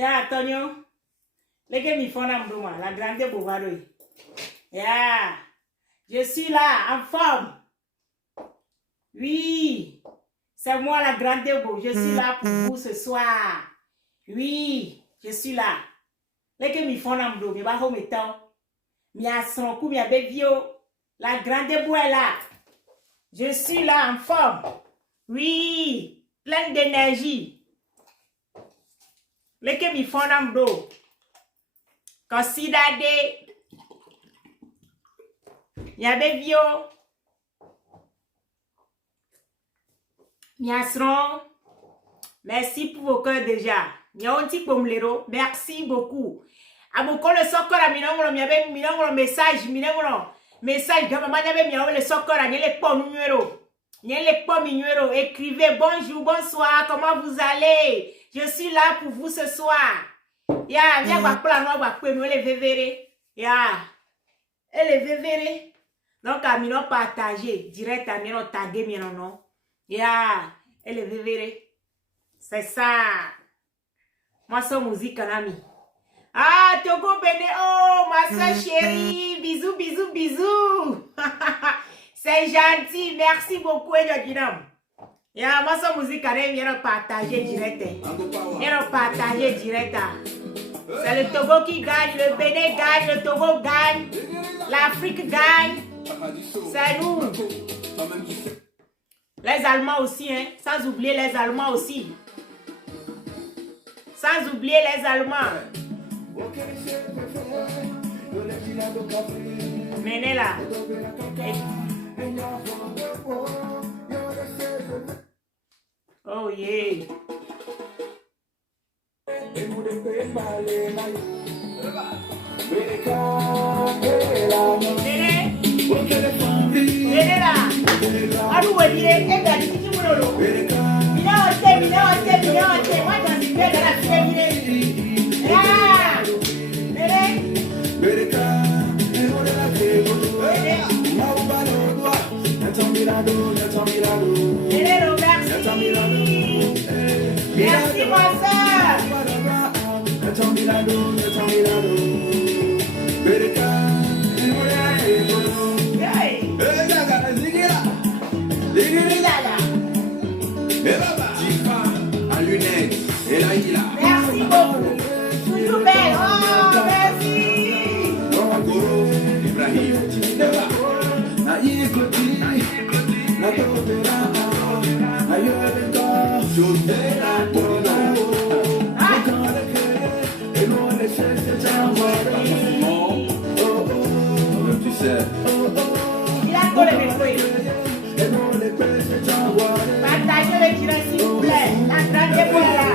Yeah, Antonio. Look at me phone, la grande Bovado. Yeah. Je suis là, en forme. Oui. C'est moi la grande Beau. Je suis là pour vous ce soir. Oui. Je suis là. Look at me phone, me va home temps. Mi a son coup, mi a bébio. La grande Beau est là. Je suis là, en forme. Oui. Pleine d'énergie. Look at me phone, Consider day. Yabevio. Miasron. Merci pour vos cœurs déjà. Nyonti pomlero. Merci beaucoup. Aboko le soccer à minongolo. Miabe minongolo message. Minongolo message. Gamama nyabe miabe le soccer à nyele po numéro. Nyele po numéro. Écrivez bonjour, bonsoir. Comment vous allez? Je suis là pour vous ce soir. Ya, viens voir plan noir, voir quoi nous les vévérés. Ya, et les vévérés. Donc, à mino partager, direct à mino taguer, mino non. Ya, et les vévérés. C'est ça. Moi, c'est musique, en ami. Ah, Togo Béné, oh, ma soeur chérie. Bisous, bisous, bisous. C'est gentil. Merci beaucoup, Edjodinam. Ya, moi, c'est musique, en ami, mino partager direct. Mino partager direct. C'est le Togo qui gagne, le Bénin gagne, le Togo gagne, l'Afrique gagne. C'est nous. Les Allemands aussi, hein. Sans oublier les Allemands aussi. Sans oublier les Allemands. Menez là. Oh yeah. Merci, ma soeur. Merci beaucoup. Toujours belle. Oh, merci. Il a collé mes feuilles. Partagez le tirage s'il vous plaît. La grande boîte là.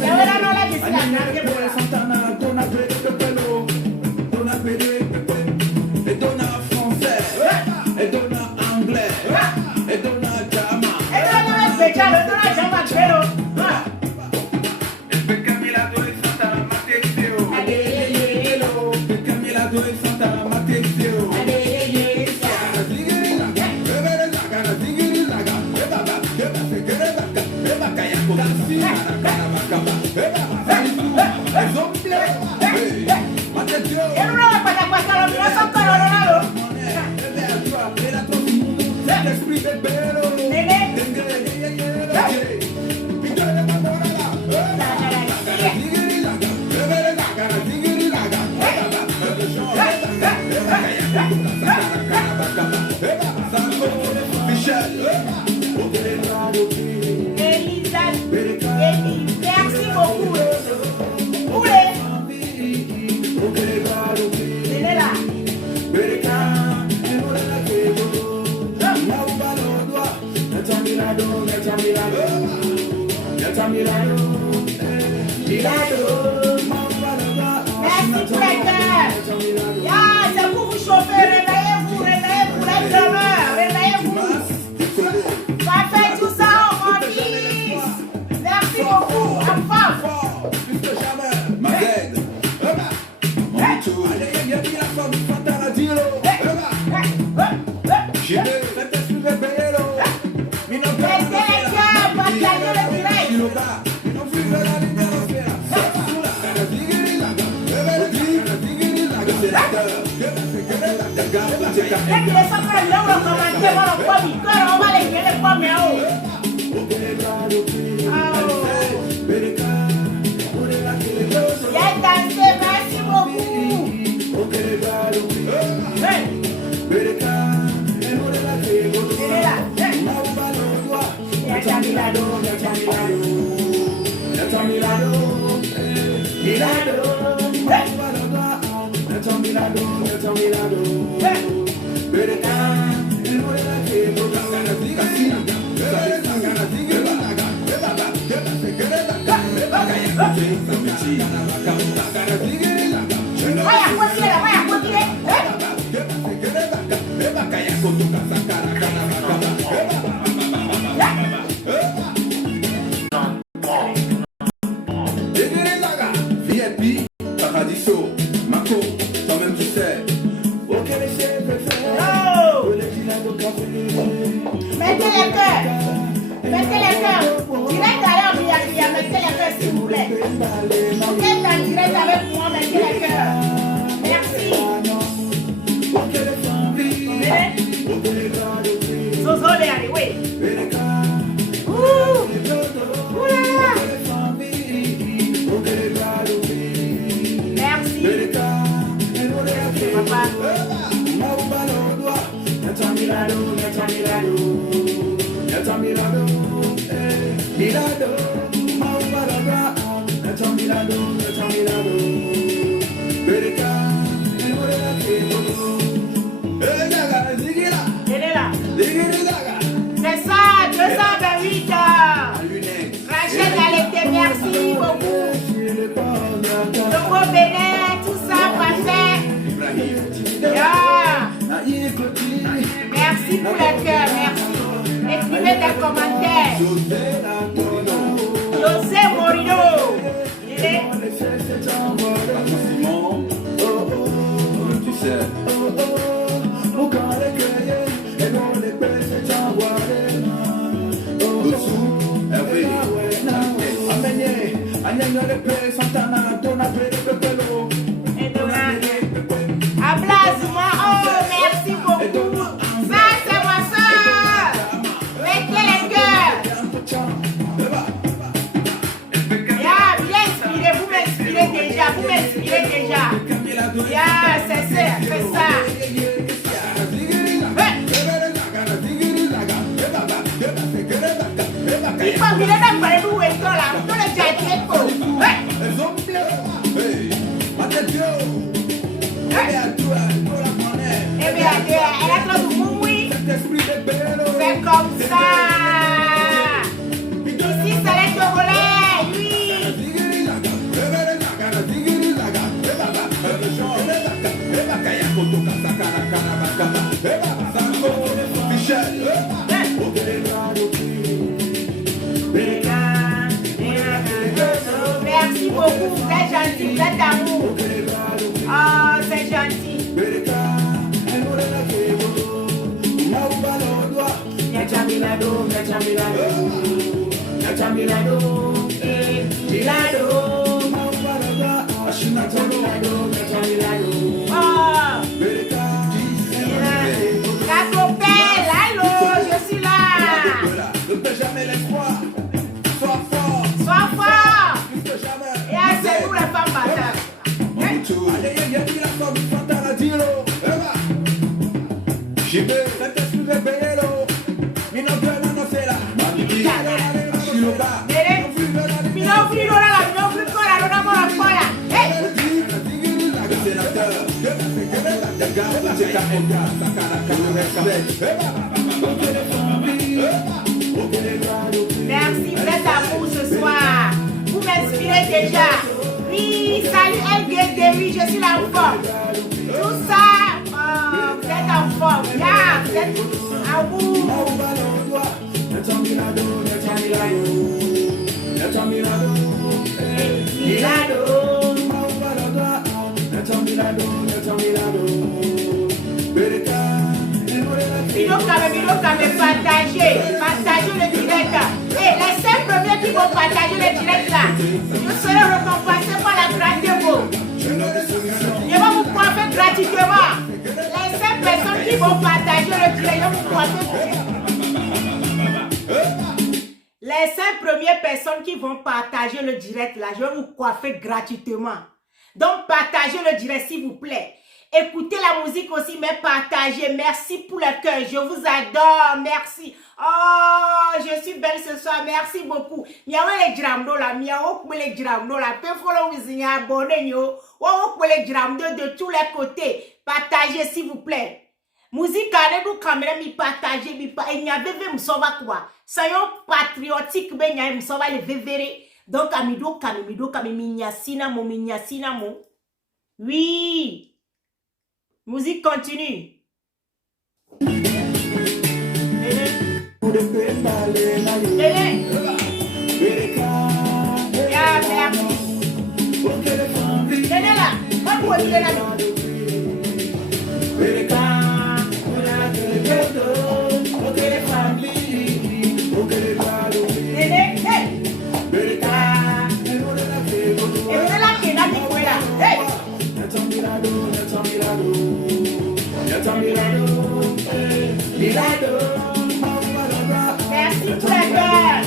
C'est vrai, non, là, je suis la grande boîte là. Et donne en français, et donne en anglais, et donne en jama. Et donne en spécial, et donne en jama, pero. Merci beaucoup. Merci pour les cœurs. C'est pour vous chauffer. Réveillez-vous, réveillez-vous, les donneurs. Réveillez-vous. Va faire tout ça, mon fils. Merci beaucoup. Enfin. devant le pomme, on va les gueuler les pommes en haut. Bien dansé, merci beaucoup. Hey. Elle est là. Hey. VIP, Paradiso, Mako, toi-même tu sais. Ok, les chefs, Mettez les cœurs. Mettez les cœurs. Direct à l'heure, mettez les cœurs s'il vous plaît. Vous êtes en direct avec moi, mettez les cœurs. Merci. Zozo, allez, oui. Ouh là là. Merci. Merci, papa. Elle est là. C'est ça, 228. Rachel, elle était, merci beaucoup. Le mot Bénin, tout ça, parfait. Yeah. Merci pour le cœur, merci. Écrivez des commentaires. José Morino. Il est. Tu sais. Ablase-moi, oh, merci beaucoup. Ça, c'est ma soeur. Mettez les cœurs. Yeah, bien inspiré, vous m'inspirez déjà, Yeah, c'est ça, c'est ça. Il faut qu'il ait même pas le loup et tout là, tout le jardin pour. Eh bien, elle a trop de moumoui. C'est comme ça. Ici, c'est les Togolais, oui. Merci beaucoup, vous êtes gentil, vous êtes amour. Oh, c'est gentil. La copelle, allô, je suis là. Ne perds jamais l'espoir. Sois fort. Sois fort. Ne jamais. Et c'est nous les femmes batailles. Merci, vous êtes à vous ce soir. Vous m'inspirez déjà. Oui, salut LGD, oui, je suis là en forme. Tout ça, vous êtes en forme. Yeah, vous êtes à vous. Partagez le direct. Et les 5 premiers qui vont partager le direct là, je serai récompensé par la grande démo. Je vais vous coiffer gratuitement. Les 5 personnes qui vont partager le Les 5 premières personnes qui vont partager le direct là, je vais vous coiffer gratuitement. Donc partagez le direct s'il vous plaît. Écoutez la musique aussi, mais partagez. Merci pour le cœur. Je vous adore. Merci. Oh, je suis belle ce soir. Merci beaucoup. Miawe les dramdo là. Miawe pour les dramdo là. Peu follow vous y abonnez yo. Wow pour les dramdo de tous les côtés. Partagez s'il vous plaît. Musique à nous caméra mi partager mi pa. Il y a bébé m'sova quoi. Soyons patriotiques ben y a m'sova le vévéré. Donc amido kami minyasina mo. Oui. Musique continue. Lélé. Ya, merci. Lélé là, moi pour Lélé là. Lélé, hey. Et vous là qui est là, hey. Merci pour la gueule.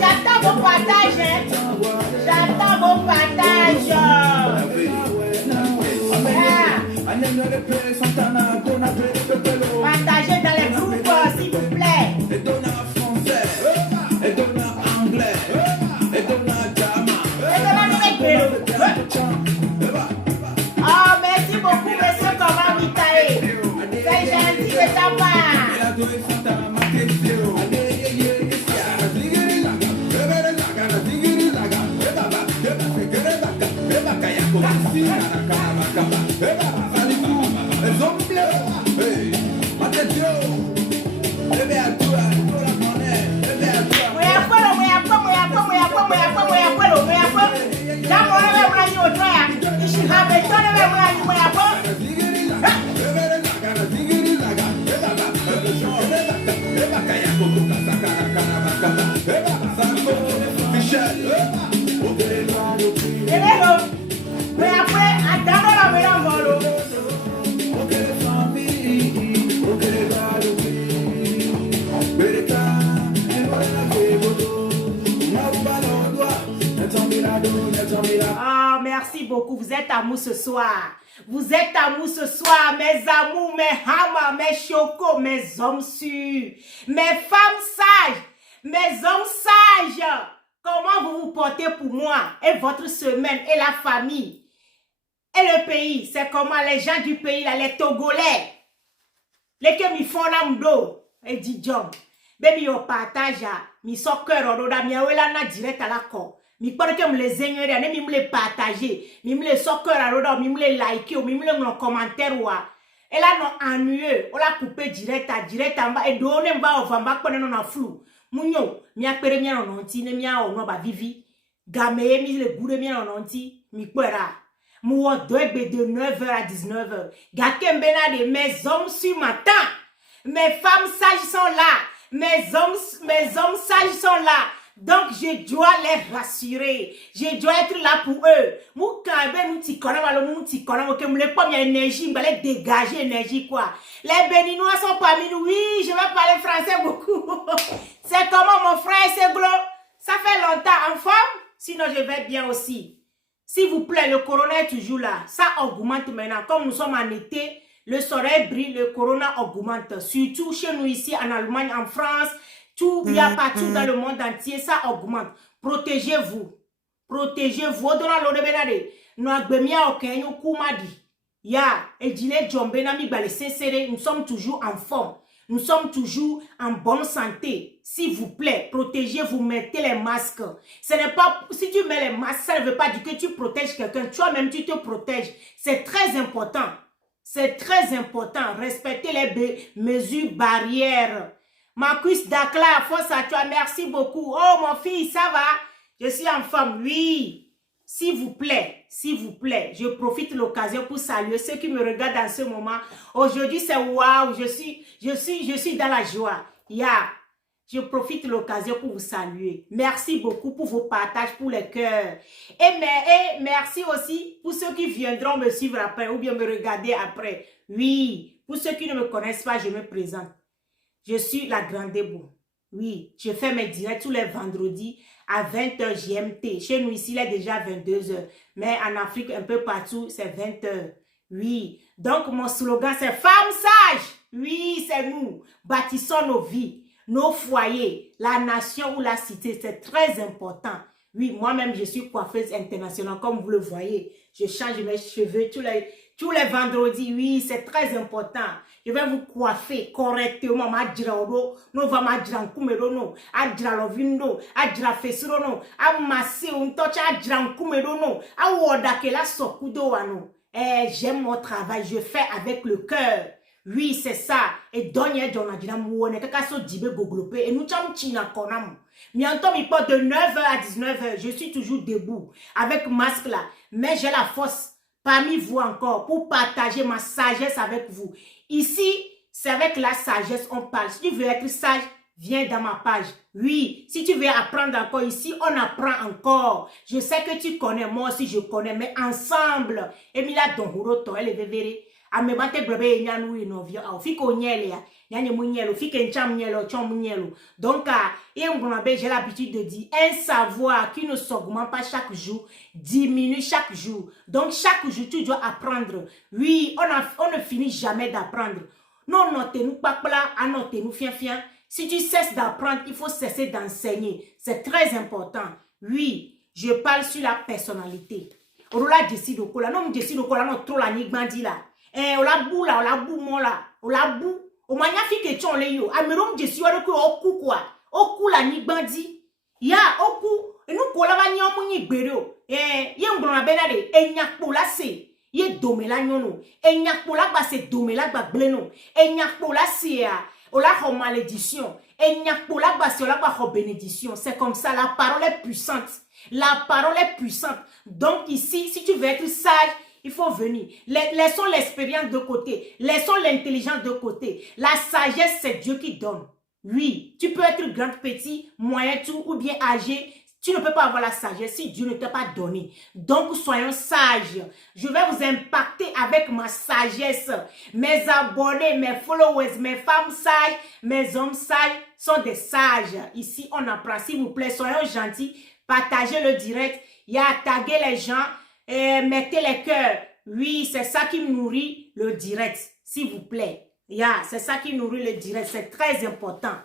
J'attends vos partages. J'attends vos partages. Partagez dans les groupes, s'il vous plaît. Et donne en français, et donne en anglais, et donne en jama. Oh, merci beaucoup, monsieur Comment Mitae. C'est gentil de ta part. Ah, merci beaucoup. Vous êtes à nous ce soir. Vous êtes à nous ce soir, mes amours, mes hamas, mes chocos, mes hommes sûrs, mes femmes sages, mes hommes sages. Comment vous vous portez pour moi et votre semaine et la famille et le pays? C'est comment les gens du pays, là, les Togolais, les qui me font l'amdo et dit John. Baby, yo partage, mi soccer, roda, mi awela na direct à la co. Mi parle que me les ignorer, ne mi me les partager, mi me les soccer, roda, mi me les liker, mi me les commentaire wa. Et là non ennuyeux, on l'a coupé direct en bas et donner m'ba au vamba qu'on est non en flou. Mounio, mi a pere mi en onti, ne mi a ono ba vivi. Gameye mi le goût de mi en onti, mi kwera. Mouo doigbe de 9h à 19h. Gakembena de mes hommes sur matin. Mes femmes sages sont là. Mes hommes sages sont là. Donc, je dois les rassurer. Je dois être là pour eux. Mou kambe nous tikona malo nous tikona mo ke mou le pas énergie, m'allez dégager énergie quoi. Les Béninois sont parmi nous. Oui, je vais parler français beaucoup. C'est comment mon frère c'est glo. Ça fait longtemps en forme. Sinon, je vais bien aussi. S'il vous plaît, le corona est toujours là. Ça augmente maintenant. Comme nous sommes en été, le soleil brille, le corona augmente. Surtout chez nous ici en Allemagne, en France. Tout, il y a partout dans le monde entier, ça augmente. Protégez-vous. Protégez-vous. Nous sommes toujours en forme. Nous sommes toujours en bonne santé. S'il vous plaît, protégez-vous, mettez les masques. Ce n'est pas, si tu mets les masques, ça ne veut pas dire que tu protèges quelqu'un. Toi-même, tu te protèges. C'est très important. C'est très important. Respectez les mesures barrières. Marcus Dakla, force à toi. Merci beaucoup. Oh, mon fils, ça va? Je suis en forme. Oui. S'il vous plaît, je profite de l'occasion pour saluer ceux qui me regardent en ce moment. Aujourd'hui, c'est waouh, je suis dans la joie. Je profite de l'occasion pour vous saluer. Merci beaucoup pour vos partages, pour les cœurs. Et merci aussi pour ceux qui viendront me suivre après ou bien me regarder après. Oui, pour ceux qui ne me connaissent pas, je me présente. Je suis la Grande Debo. Oui, je fais mes directs tous les vendredis à 20h GMT. Chez nous ici, il est déjà 22h. Mais en Afrique, un peu partout, c'est 20h. Oui, donc mon slogan, c'est « Femmes sages ». Oui, c'est nous. Bâtissons nos vies, nos foyers, la nation ou la cité. C'est très important. Oui, moi-même, je suis coiffeuse internationale, comme vous le voyez. Je change mes cheveux tous les vendredis. Oui, c'est très important. Je vais vous coiffer correctement. No va madra nkumero no. Adra lovindo. Adra fesiro no. Amase untocha adra nkumero no. Awoda la sokudo wano. J'aime mon travail. Je fais avec le cœur. Oui, c'est ça. Et donye jona dina muone. Kaka so dibe goglope. Et nous cham china konam. Mianto mi porte de 9h à 19h. Je suis toujours debout. Avec masque là. Mais j'ai la force parmi vous encore pour partager ma sagesse avec vous. Ici, c'est avec la sagesse on parle. Si tu veux être sage, viens dans ma page. Oui, si tu veux apprendre encore ici, on apprend encore. Je sais que tu connais, moi aussi je connais, mais ensemble. Emila Donhuroto, elle est vévérée. Amebate blabé nyanu inovio. Fiko nyele ya. Nyane munyelo. Fike ncham nyelo. Chom munyelo. Donc, j'ai l'habitude de dire, un savoir qui ne s'augmente pas chaque jour, diminue chaque jour. Donc, chaque jour, tu dois apprendre. Oui, on ne finit jamais d'apprendre. Non, nous pas là, nous fian. Si tu cesses d'apprendre, il faut cesser d'enseigner. C'est très important. Oui, je parle sur la personnalité. Ola décide au là, non décide au là, non trop la nigbandi là. Ola bou là, ola bou mo là, ola bou. O manya fi ke chon le yo. Amerom décide wa ko oku quoi. Oku la nigbandi. Ya oku, nous ko la ba nyon mu ni gbere o. Ye ngbon na bena de enyakpo la se. Ye dome la nyono. Enyakpo la ba se dome la ba bleno. Enyakpo la se a. Ola ho malédiction. Enyakpo la ba se ola ba ho bénédiction. C'est comme ça, la parole est puissante. La parole est puissante. Donc ici, si tu veux être sage, il faut venir. Laissons l'expérience de côté. Laissons l'intelligence de côté. La sagesse, c'est Dieu qui donne. Oui, tu peux être grand, petit, moyen, tout, ou bien âgé. Tu ne peux pas avoir la sagesse si Dieu ne t'a pas donné. Donc, soyons sages. Je vais vous impacter avec ma sagesse. Mes abonnés, mes followers, mes femmes sages, mes hommes sages sont des sages. Ici, on apprend. S'il vous plaît, soyons gentils. Partagez le direct. Il y a taguer les gens. Mettez les cœurs. Oui, c'est ça qui nourrit le direct. S'il vous plaît. C'est ça qui nourrit le direct. C'est très important.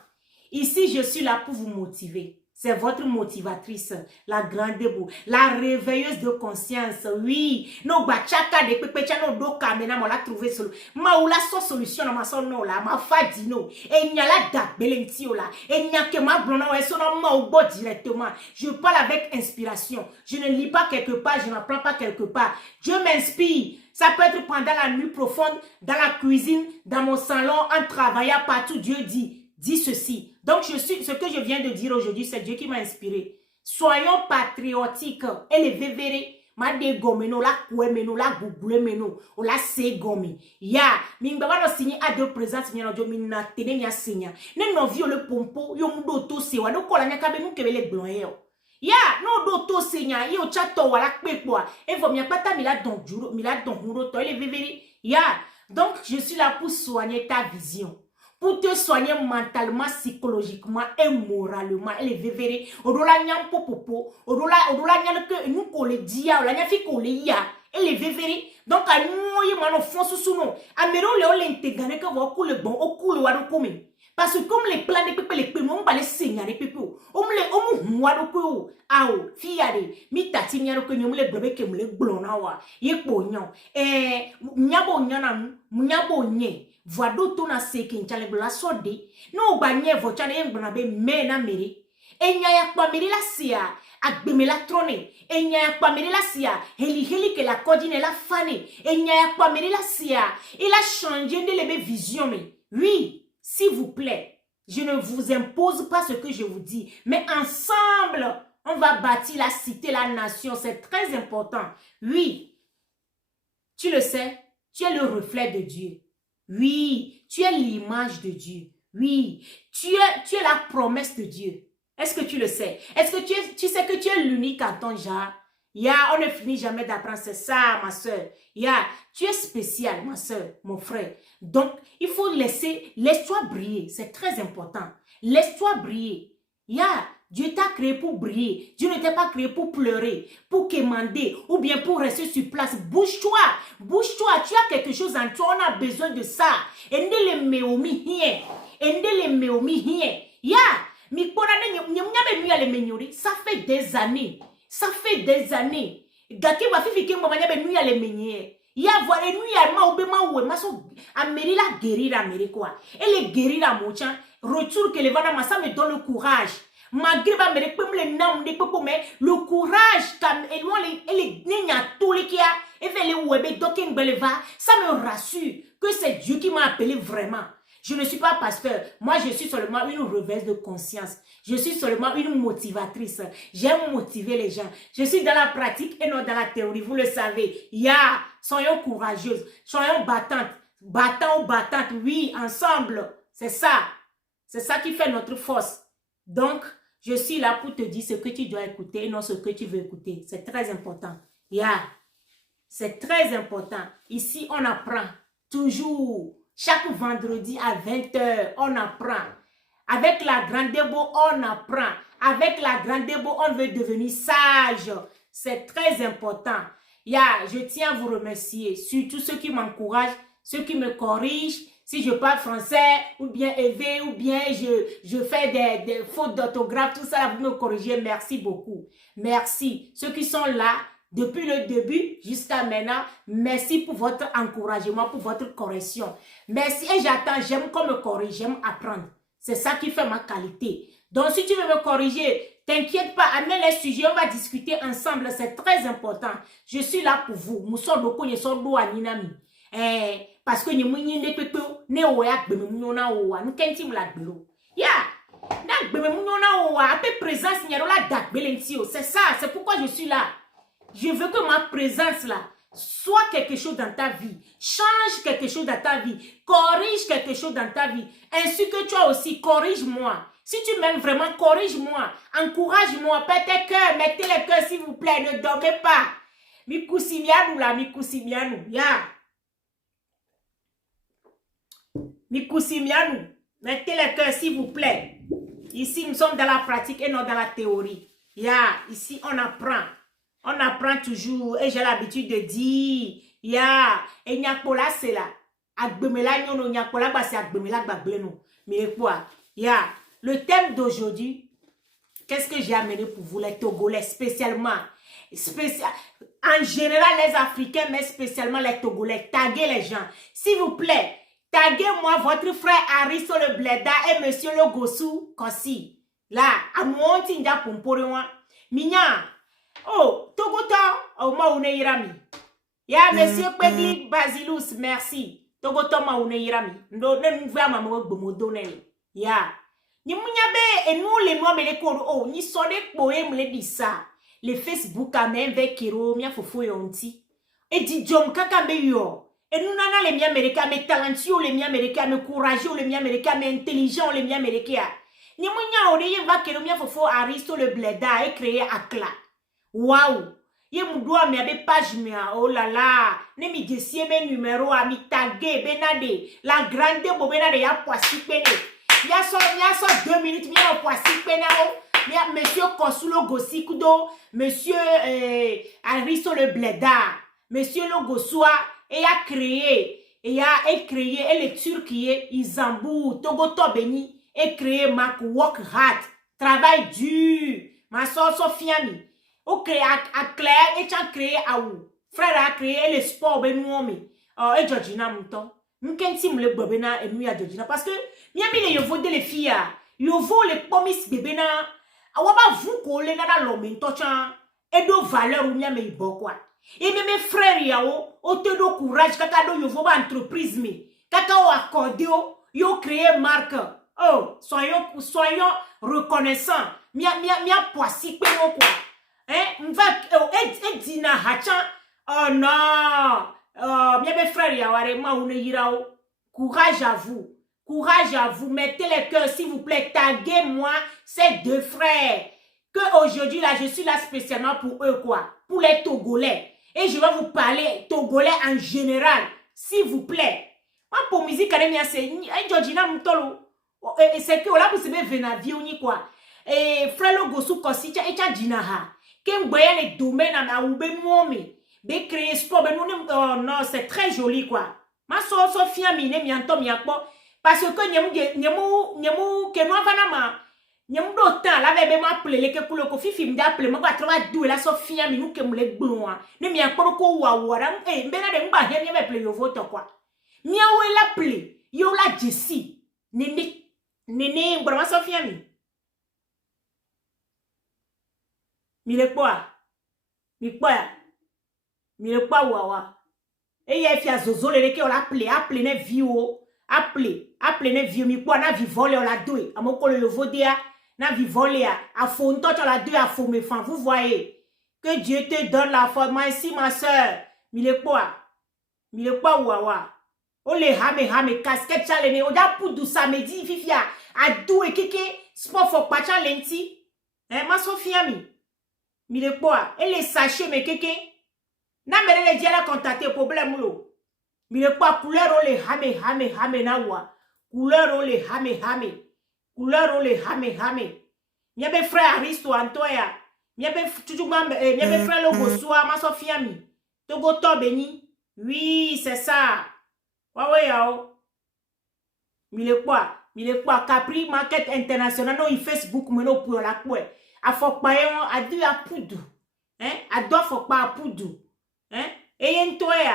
Ici, je suis là pour vous motiver. C'est votre motivatrice, la Grande Debo, la réveilleuse de conscience. Oui, no bachaka de pepecha no do kamena mo la trouver solo. Ma ou la solution na ma son no la, ma fadino. Et nya la da belenti la. Et nya ke ma blona ou son ma ou bo directement. Je parle avec inspiration. Je ne lis pas quelque part, je n'apprends pas quelque part. Dieu m'inspire. Ça peut être pendant la nuit profonde, dans la cuisine, dans mon salon, en travaillant partout. Dieu dit ceci. Donc, ce que je viens de dire aujourd'hui, c'est Dieu qui m'a inspiré. Soyons patriotiques. Et les vévérés, ma de gomeno, la kouemeno, la gougoulemeno, ou la segomi. Ya, mingbaba no signé à deux présences, mien odio mina tene mia signa. Ne no vio le pompo, yo mudo to sewa, no kola nya kabe mu kebele blanc. Ya, no do to signa, yo chato wala kpekwa. Et vous mia pata mila don juro, mila don huro to, les vévérés. Ya, donc je suis là pour soigner ta vision. Pour te soigner mentalement, psychologiquement et moralement. Elle est vévérée. Odola nyam popopo. Odola nyam que nous qu'on le dit. Odola nyam fi qu'on le ya. Elle est vévérée. Donc, à nous, y mano fon sous nous. À mero le l'intégré que vous coule bon, au coule ou à comme. Parce que comme les plans de pépé, les pépé, on va les signer les pépé. On moi de quoi. Ah, fiade. Mi tati mi que nous les bébés que nous les blona wa. Ye pognon. Nyabo nyana, nyabo nye. Voado to na seki nchale bla sode. No banye vochane yengbana be me na meri. Enya yakpa meri la sia. Agbeme la trone. Enya yakpa meri la sia. Heli que la codine la fane. Enya yakpa meri la sia. Il a changé de les visions mais. Oui, s'il vous plaît. Je ne vous impose pas ce que je vous dis. Mais ensemble, on va bâtir la cité, la nation. C'est très important. Oui, tu le sais. Tu es le reflet de Dieu. Oui, tu es l'image de Dieu. Oui, tu es la promesse de Dieu. Est-ce que tu le sais? Est-ce que tu sais que tu es l'unique en ton genre? On ne finit jamais d'apprendre. C'est ça, ma soeur. Tu es spécial, ma soeur, mon frère. Donc, il faut laisse-toi briller. C'est très important. Laisse-toi briller. Dieu t'a créé pour briller. Dieu ne t'a pas créé pour pleurer, pour quémander ou bien pour rester sur place. Bouge-toi. Bouge-toi. Tu as quelque chose en toi. On a besoin de ça. Endele meomi hien. Endele meomi hien. Ça fait des années. Ça fait des années. Gaki wa fifi ke mbanya be nuya le menye. Voilà nuya ma obema we maso ameri la guérir ameri quoi. Et les guérir à mochan retour que les vana massa me donne le courage. Malgré ba mere pem le nam de popo mais le courage comme et moi les nenya tous les kia et fait les webe doking beleva, ça me rassure que c'est Dieu qui m'a appelé vraiment. Je ne suis pas pasteur. Moi, je suis seulement une revêche de conscience. Je suis seulement une motivatrice. J'aime motiver les gens. Je suis dans la pratique et non dans la théorie. Vous le savez. Soyons courageuses. Soyons battantes. Battants ou battantes. Oui, ensemble. C'est ça. C'est ça qui fait notre force. Donc, je suis là pour te dire ce que tu dois écouter et non ce que tu veux écouter. C'est très important. C'est très important. Ici, on apprend. Toujours. Chaque vendredi à 20h, on apprend. Avec la grande débo, on apprend. Avec la grande débo, on veut devenir sage. C'est très important. Je tiens à vous remercier. Surtout ceux qui m'encouragent, ceux qui me corrigent. Si je parle français, ou bien élevé, ou bien je fais des fautes d'orthographe, tout ça, vous me corrigez. Merci beaucoup. Merci. Ceux qui sont là, depuis le début jusqu'à maintenant, merci pour votre encouragement, pour votre correction. Merci et j'attends, j'aime qu'on me corrige, j'aime apprendre. C'est ça qui fait ma qualité. Donc si tu veux me corriger, t'inquiète pas, amène les sujets, on va discuter ensemble, c'est très important. Je suis là pour vous. Parce que nous c'est ça, c'est pourquoi je suis là. Je veux que ma présence là soit quelque chose dans ta vie. Change quelque chose dans ta vie. Corrige quelque chose dans ta vie. Ainsi que toi aussi, corrige-moi. Si tu m'aimes vraiment, corrige-moi. Encourage-moi. Faites tes cœurs. Mettez les cœurs s'il vous plaît. Ne dormez pas. Mikusimianou là, mikusimianou. Mikusimianou. Mettez les cœurs s'il vous plaît. Ici, nous sommes dans la pratique et non dans la théorie. Ici, on apprend. On apprend toujours et j'ai l'habitude de dire, et nyakola c'est là. Agbemela nyono nyakola ba c'est agbemela gbagbeno. Mais quoi? Le thème d'aujourd'hui, qu'est-ce que j'ai amené pour vous les Togolais spécialement? En général les Africains, mais spécialement les Togolais. Taguez les gens. S'il vous plaît, taguez-moi votre frère Aristo le Bleda et monsieur le Gossou Kossi. Là, à mon tinda pomporewa. Minya. Oh, Togoto, oh, maune irami. Monsieur Pegli Basilus, merci. Togoto maune irami. No, ne mvya mamogo bomodone. Ni munyabe, et nous les noix me les koro, oh, ni sonne poème le disa. Le Facebook a même vekiro, mia fofo yonti. Et di jom kaka me yo. Et nous nana les mi américains, mes talentueux, les mi américains, mes courageux, les mi américains, mes intelligents, les mi américains. Ni munya ode va kero mia fofo Aristo le Bleda et créé Akla. Waouh! Ye moudoua mi abe page mi oh là là! Ne mi desie mes numéros a mi tagué benade. La grande bo benade ya poisi pene. Ya so 2 minutes mi ya poisi pene o. Mi a monsieur Konsulo Gossikudo, monsieur Aristo le Bleda, monsieur le Gossoua et a créé et les Turquiers Isambou Togoto Beni et créé Mac work hard, travail dur. Ma soeur Sofiami. Ok, à Claire, et tu as créé à où? Frère a créé le sport, ben nous, et Georgina Mouton. M'kenti m'le bébéna et nous ya Georgina. Parce que, miami les yovo de les filles, yovo les pomis bébéna, awaba vous collez na l'homme tocha, et de valeur ou miami quoi. Et même mes frères yao, au te do courage, kaka do yovo ba entreprise me, kaka o accordé yo créé marque. Oh, soyons reconnaissants. Mia poissi quoi. Hein, m'va et dina hachan. Oh non. Bien mes frères, courage à vous. Courage à vous. Mettez les cœurs, s'il vous plaît. Taguez-moi ces deux frères. Que aujourd'hui, là, je suis là spécialement pour eux, quoi. Pour les Togolais. Et je vais vous parler Togolais en général. S'il vous plaît. Moi, pour musique, c'est Georgina Mutolo. Et c'est que là, vous savez, Venavio, quoi. Et frère Logosu Kosicha, et Tchadjinaha. Qu'un boyen les domaines à Oube Momi. Bé créer sport, ben nous oh non, c'est très joli quoi. Ma Sophia mine mianto miakpo parce que nyemu que nous avanama nyemu do temps la bébé m'appeler les que pour le kofi film d'appeler moi va trouver doué la Sophia mine que me les bloin ne miakpo ko wa eh bena de mba he me appeler yo vote quoi. Miawe l'appeler yo la Jessie nene bro ma Sophia mi le quoi mi quoi mi le pas wawa et y a fia zozo le ke on appelé ne vio appelé ne vio mi quoi na vi voler on la doué amoko le vodia na vi voler a fonto on la doué a fo me fan vous voyez que Dieu te donne la forme ici ma sœur mi le pas wawa o le hame casquette chale o da poudou samedi fifia a doué keke sport for pacha lenti hein ma Sophia mi le pas et les sachets me keke na mere le diala contacter problème lo mi le pas couleur o le hame na wa couleur o le hame mi be frère Aristo Antoya mi be toujours mi be frère Logo soa ma Sophia mi Togo to beni oui c'est ça ouais yao mi le pas Capri Market International no Facebook me no pour la quoi a faut pas a dû a poudou hein a doit faut pas poudou. Hein? Et un toya,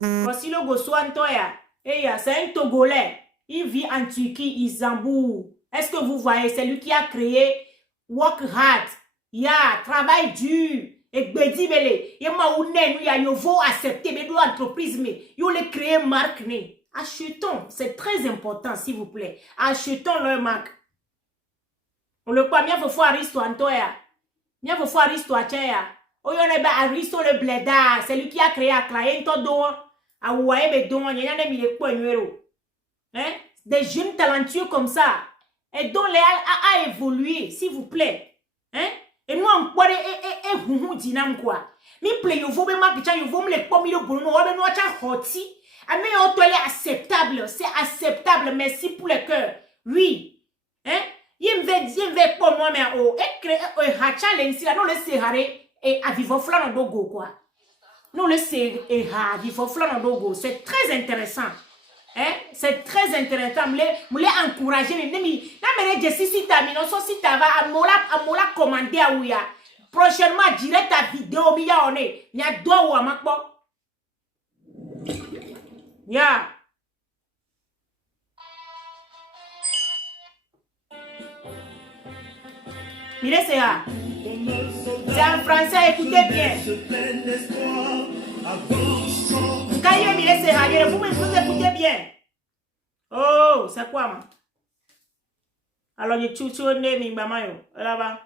voici le gosso Antoya. Et c'est un Togolais. Il vit en Turquie, Istanbul. Est-ce que vous voyez? C'est lui qui a créé Work Hard. Travail dur. Et Bedi Bele. Et moi, on est, nous avons accepté mes entreprises, mais ils ont créé marque. Achetons. C'est très important, s'il vous plaît. Achetons leur marque. On le croit bien, il faut Aristo Antoya. Bien, il faut Aristo Achaya. Oh, yon est Aristo le Bleda, c'est lui qui a créé Aklaye Todo. A ouaye be don, yon a mis les points numéro. Hein? Des jeunes talentueux comme ça. Et dont les a évolué, s'il vous plaît. Hein? Et nous, on croit et dinam quoi. Mi play, you vous me marquer, you vous me les pommes, you vous me hoti. Ah, mais on doit acceptable, c'est acceptable, merci pour le cœur. Oui. Hein? Il me veut pas moi, mais oh, et créer un hacha lensi, là, non, le serrare. Et à vivre flan en dogo quoi. Nous le savons et à vivre flan en dogo, c'est très intéressant. Hein? C'est très intéressant. Me encourager les nemi. Na mere je si ta mi non so si ta va amola commander à ouya. Prochainement direct ta vidéo mi ya one. Nya do wa makbo. Ya. Mire c'est là. C'est en français, écoutez bien. Quand il me laisse rire, vous écoutez bien. Oh, c'est quoi, man? Alors, il y a tout sur le nez, mi maman, là-bas.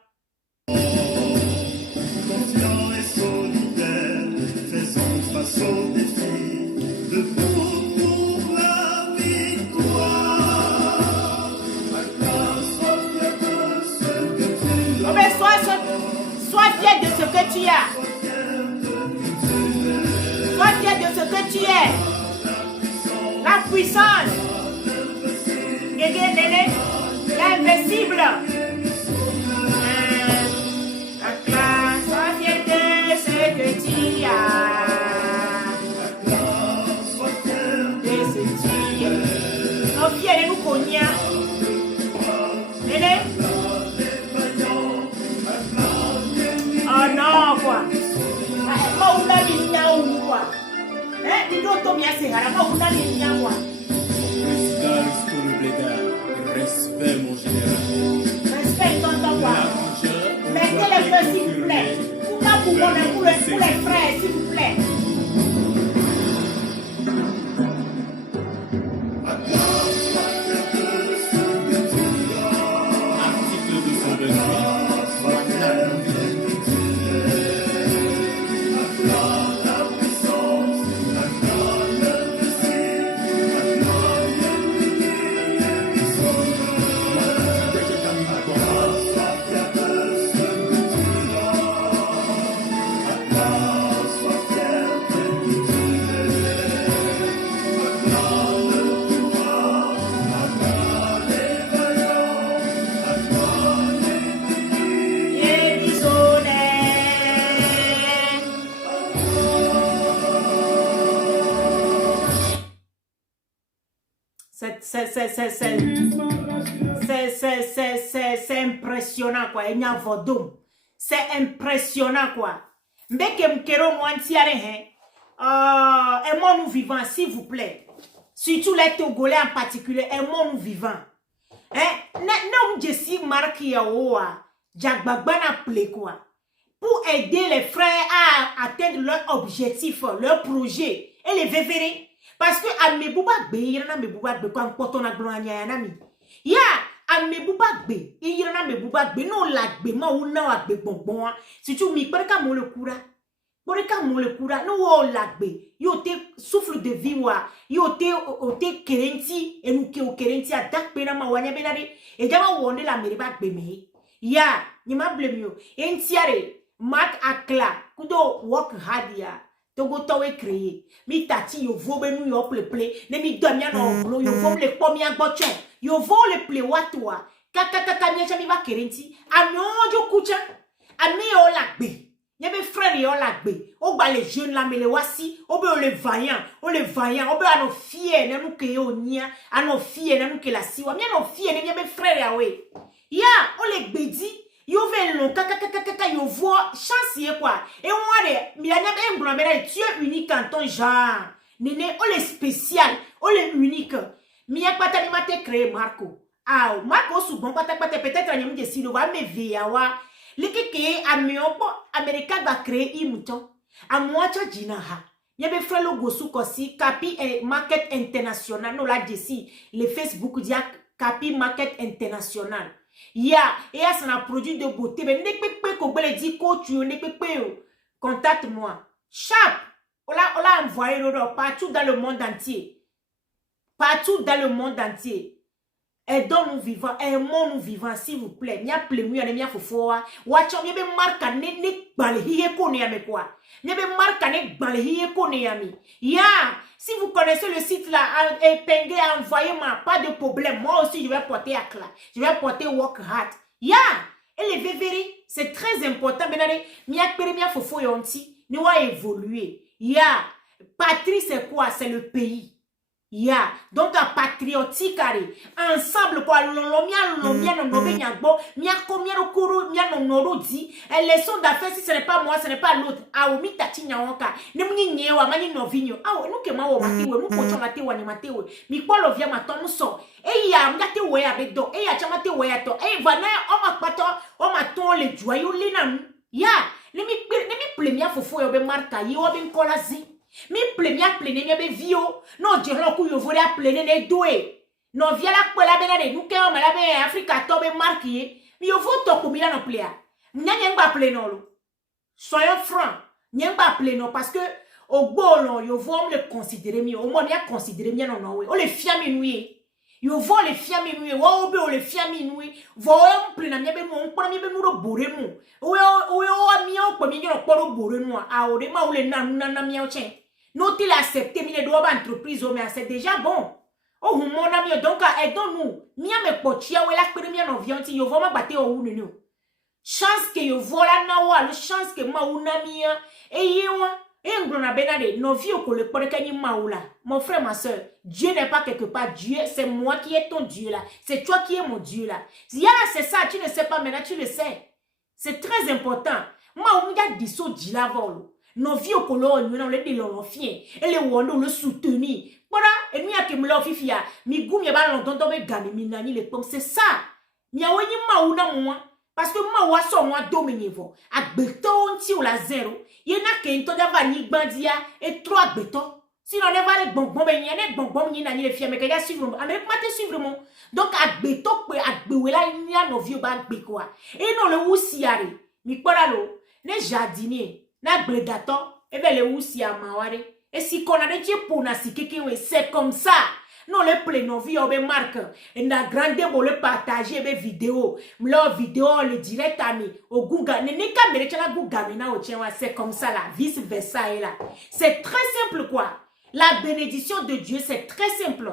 Confiant et solidaire, faisons face aux défis, debout pour la victoire. Sois fier de ce que tu as. Oh, mais sois fier de ce que tu as. Sois fier de ce que tu es. La puissance. L'invincible. Sois fier de ce que tu as. De ce que tu es. Sois fier de nous connaître. Oh non, quoi. Moi, on a dit quoi. Hein? Il doit tomber à ses gars. Moi, on a dit quoi. les gars. Respect, mon général. Respect, tonton, quoi. Mettez les feux, s'il vous plaît. Pour les frères, s'il vous plaît. Article 228. C'est impressionnant, quoi. Il y a vodom. C'est impressionnant, quoi. Mbeke mkero mwantiare, hein. Aimons-nous vivants, s'il vous plaît. Surtout les Togolais en particulier, aimons-nous vivants. Hein? Non, je suis marqué à Oa. Djagbagbana ple, quoi. Pour aider les frères à atteindre leur objectif, leur projet. Et les vévérer. Parce que à mes boubagbe, il y en a mes boubagbe quand on a gloanya yanami. Ya, à mes boubagbe, il y en a mes boubagbe, non lagbe, ma ou na agbe bonbon. Si tu m'y parles comme le coura, non o lagbe, yo te souffle de vie wa, yo te kerenti, et nous ke o kerenti a dak pena ma wanya benade, et jama wonde la meribagbe me. Ya, ni ma blemio, en tiare, mat akla, kudo work hard ya. Togo tawe créé mi tati yo vo benu yo ple ne mi domia no blo yo vo le pomia gbocho yo vo le ple watwa kaka mi cha mi ba kerenti anyojo kucha ami o lagbe nyebe frère yo lagbe o gba les jeunes la mele wasi o be o le vaillant o be ano fier ne nu ke yo nia ano fier ne nu ke la siwa mi ano fier ne nyebe frère ya we ya o le gbedi yo ven long kaka yo vois chance quoi et moi de mi la nyebe ngblomera tu es unique en ton genre nene o le spécial o le unique mi akpata ni mate créer Marco ah Marco souvent pata peut-être nyem de silo va me via wa likeke amiopo America va créer imuto amwacha jina ha nyebe frère lo gosu kosi Capi Market International no la desi le Facebook dia Capi Market International. Ya, et ya ça a produit de beauté. Mais ne peut pas qu'on le dit coach, ne peut pas. Contacte-moi. Chap, on l'a envoyé partout dans le monde entier. Partout dans le monde entier. Aidons-nous vivants, aimons-nous vivants, s'il vous plaît. Mia plemu ya mia fofoa. Wacha mia be marka ne bale hiye kone ya me quoi. Mia be marka ne bale hiye kone ya mi. Ya, si vous connaissez le site là, épinglé, envoyez-moi, pas de problème. Moi aussi, je vais porter Akla. Je vais porter Work Hard. Ya, et les vévéri, c'est très important. Benare, mia pere mia fofo yonti, nous va évoluer. Ya, patrie c'est quoi? C'est le pays. Ya, donc à patriotique ensemble quoi lomia no benyagbo mia combien de kuru mia no norodi et les sons d'affaires si ce n'est pas moi ce n'est pas l'autre ah o mi tati nyaonka ne munyi nyewa mani novinho ah nous que ma wo matewe nous pocho matewa ni matewe mi kwalo via maton so e ya mgate we abedo e ya chamate we ato e vana o makpato o maton le joyau linam ya ne mi plemia fofo yo be marka yi o be nkolazi mi plemia plene mi be vio no jero ku yo vore a plene ne doe no via la kwela benade nu ke o mala be Africa to be marki mi yo voto ko mi la no plea nyanya ngba pleno lo soyons francs nyamba pleno parce que au bolon yo vo me considérer mi au moins ya considérer mi non no we o le fiami nuit yo vo le fiami nuit wo obe o le fiami nuit vo o plena mi be mo npo mi be nu ro bore mu o mi o po mi no poro bore nu a o de ma o le na mi o chen non il accepté mi ne doit pas entreprise mais c'est déjà bon oh mon ami donc aidons-nous mia me pochia we la premier no vianti yo vraiment battre au nunu chance que yo vola na wa le chance que ma unamia et yewa et ngrona benade no vie ko le pore kanyi maula mon frère ma soeur Dieu n'est pas quelque part Dieu c'est moi qui est ton Dieu là c'est toi qui es mon Dieu là si c'est ça tu ne sais pas maintenant tu le sais c'est très important ma umga diso dila volo non vie au colon nous on le de l'enfien et les wondo le soutenir voilà et nous a que me l'ofifia mi gou mi ba longtemps tomber gami mi nani les pommes c'est ça mi a woni ma una moi parce que ma wa so moi dominivo agbeto onti ou la zéro yena ke nto da va ni gbandia et trop agbeto si on ne va les bonbons ben yene bonbon ni nani les filles mais que ya suivre avec moi te suivre mon donc agbeto pe agbewela ni a no vie ba gbe quoi et non le wusiare mi kpora lo ne jardinier na gbedato e be le wusia maware et si qu'on a des pour na si quelqu'un c'est comme ça non le plein vie on be marque et na grande bo le partager be vidéo leur vidéo le direct ami au Google ne caméra tchala Google na o tchenwa c'est comme ça là vice versa et là c'est très simple quoi la bénédiction de Dieu c'est très simple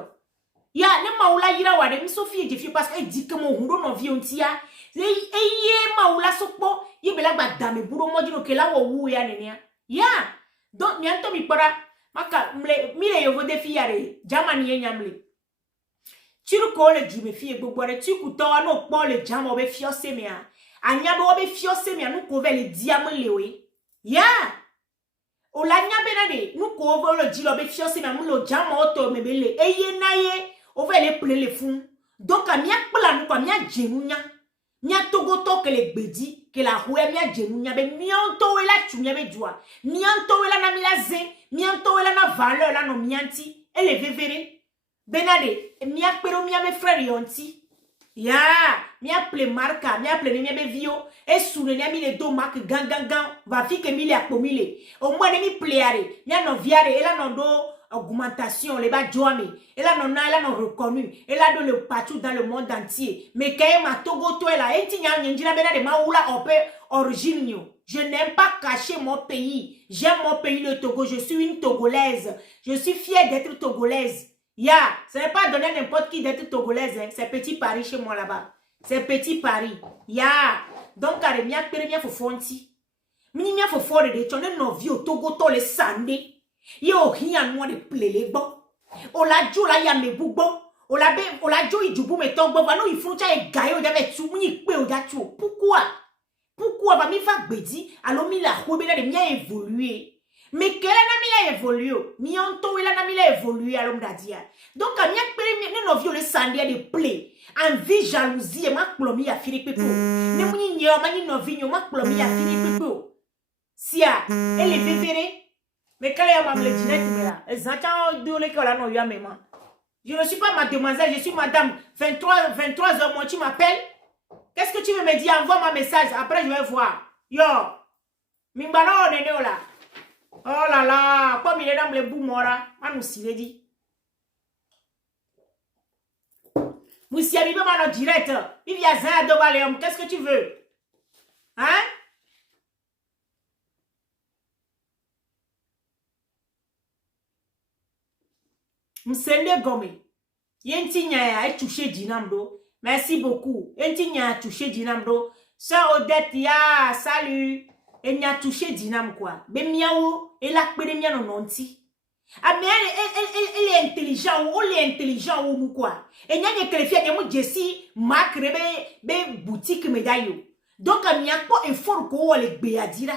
ya ne maula yira wa de Sophie de parce que dit que mon hundo no vie ontia e ye maula sokpo ye bela ba dame buro moji no kela wo wu ya nenia ya donc mianto mi para maka mile yo vo defi yare jamani ye nyamle tiru ko le di me fie gbogbo re tu kuto wa no po le jamo be fiose me a anya be obe fiose me a no ko ve le diamle lewe ya o la nya be na de no ko vo le di lo be fiose me a mu lo jamo to me be le eye na ye o ve le ple le fun donc a mia pla no kwa mia jenunya mia togo to ke le gbedi ke la hue mia jenunya be mianto we la tumia be joa mianto we la na mi la zen mianto we la na valeur la no mianti e le vevere benade mia pero mia me frère yonti ya mia ple marka mia ple mia be vio e sune mia mi le do mark gang va fi ke mi le akpomile o mo ne mi pleare mia no viare e la no do augmentation les bas joami et là non reconnu et là dans le partout dans le monde entier mais quand ma Togo toi là et tinya njina bena de maoula on peut origine je n'aime pas cacher mon pays j'aime mon pays le Togo je suis une Togolaise je suis fière d'être Togolaise ya ça n'est pas donner n'importe qui d'être Togolaise hein. C'est petit Paris chez moi là-bas c'est petit Paris ya donc à remia peremia fofonti mini mia fofore de tonne no vie au Togo to le sandé yo hiya no de plele bon o la jo la ya me bubo o la jo ijubu me togbo va no ifuncha e gayo ja be tu mi pe o ja tu pourquoi ba mi va gbedi alo mi la ho be na de mi a évoluer mais quelle na mi la évoluer mi onto we la na mi la évoluer alo mdadia donc a mi akpere mi no vie le sandia de play envie jalousie ma plomi ya fini pepo ne mu nyi ma ni no vie ma plomi ya fini pepo sia elle est vévérée. Mais quand il y a ma dinette, je ne suis pas mademoiselle, je suis madame. 23h, moi, tu m'appelles. Qu'est-ce que tu veux me dire? Envoie mon message. Après, je vais voir. Yo. Mimbano, nene, là. Oh là là. Comme il est dans le bout, mora. Manou, s'il est dit. Moussi, il veut ma direct. Il y a Zan de Valéum. Qu'est-ce que tu veux? Hein? Msende gome. Yenti nya a touché dinamdo. Merci beaucoup. Yenti nya a touché dinamdo. Sœur Odette ya salut. Et nya touché dinam quoi. Be miawo et la pede mia non nonti. Ah mais elle est intelligent ou elle est intelligent ou quoi. Et nya nya kelefia nya mu Jessie Mark be boutique medayo. Donc a mia ko effort ko le gbeadira.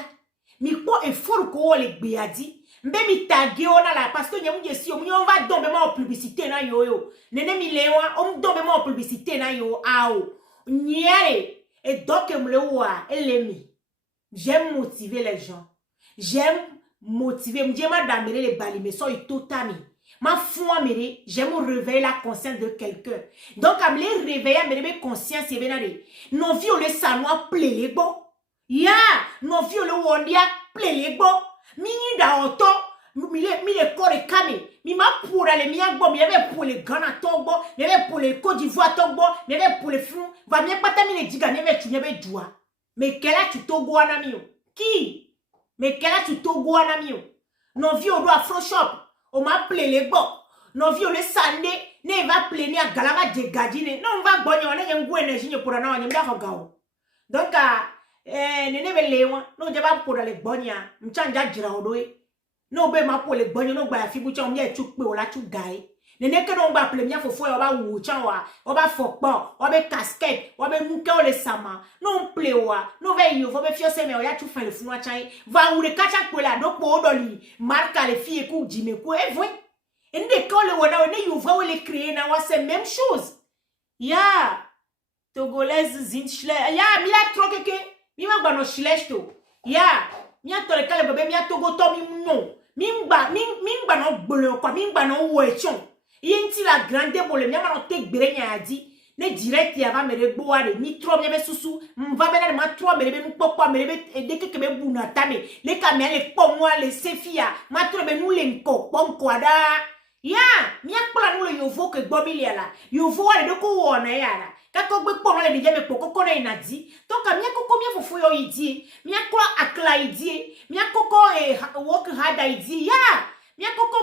Mi ko effort ko le gbeadi. Mbe mi tagué ona la parce que nyamu Jessie on va domber ma publicité na yo. Nene mi lewa on domber ma publicité na yo ao. Nyere et donc me le wa elemi. J'aime motiver les gens. J'aime motiver. J'aime d'amener les bali mais so itotami. Ma foi mere, j'aime réveiller la conscience de quelqu'un. Donc à me réveiller me conscience et benade. Non viole sanoa plele bon. Ya, non viole wondia plele bon. Mini da oto mi le corps kame mi ma pour aller mi agbo mi ave pour le Ghana togbo mi ave pour le Côte d'Ivoire togbo mi ave pour le front va mi pata mi le diga mi ave tu mi ave joie mais quel a tu togo anamio qui mais quel a tu togo anamio non vi o do afro shop o ma ple le gbo non vi o le sande ne va ple ni agalama de gadine non va gbonyo na yengu energy ni pour na onye mda ho gawo donc nene be lewa no jaba pour le gbonya mchanja jira odoe no be ma pour le gbonyo no gba ya fibu cha omye chukpe ola chu gai Le n'est que non ba plemier fofo oba wuchan wa, oba fokpo, oba casquette, oba nuke o le sama. Non plewa, non ve yo, be fiose me oya tu fin le funwa chai. Va ou le kacha kwela do po odoli, marka le fille ku jime ku e vwe. Ende ko le wona ne yo va le créer na wa c'est même chose. Ya Togolaise zinschle. Ya mi la troke ke, mi ma bano schlesto. Ya mi a tole kale bebe mi a togo to mi non. Mingba no bolo kwa mingba no wechon yenti la grande bole mi amano te gberenya adi ne direct ya va mere gboare ni tro mi be susu mva be na ma tro mere be nu popo mere be deke ke be buna tame le ka me le pomo le sefia ma tro be nu le nko ponko ada ya mi akpla nu le yovo ke gbomi le ala yovo ale de ko wona ya la kako gbe pomo le je me poko na inadi to ka mi akoko mi fufu yo idi mi akwa akla idi mi akoko work hard idi ya mi akoko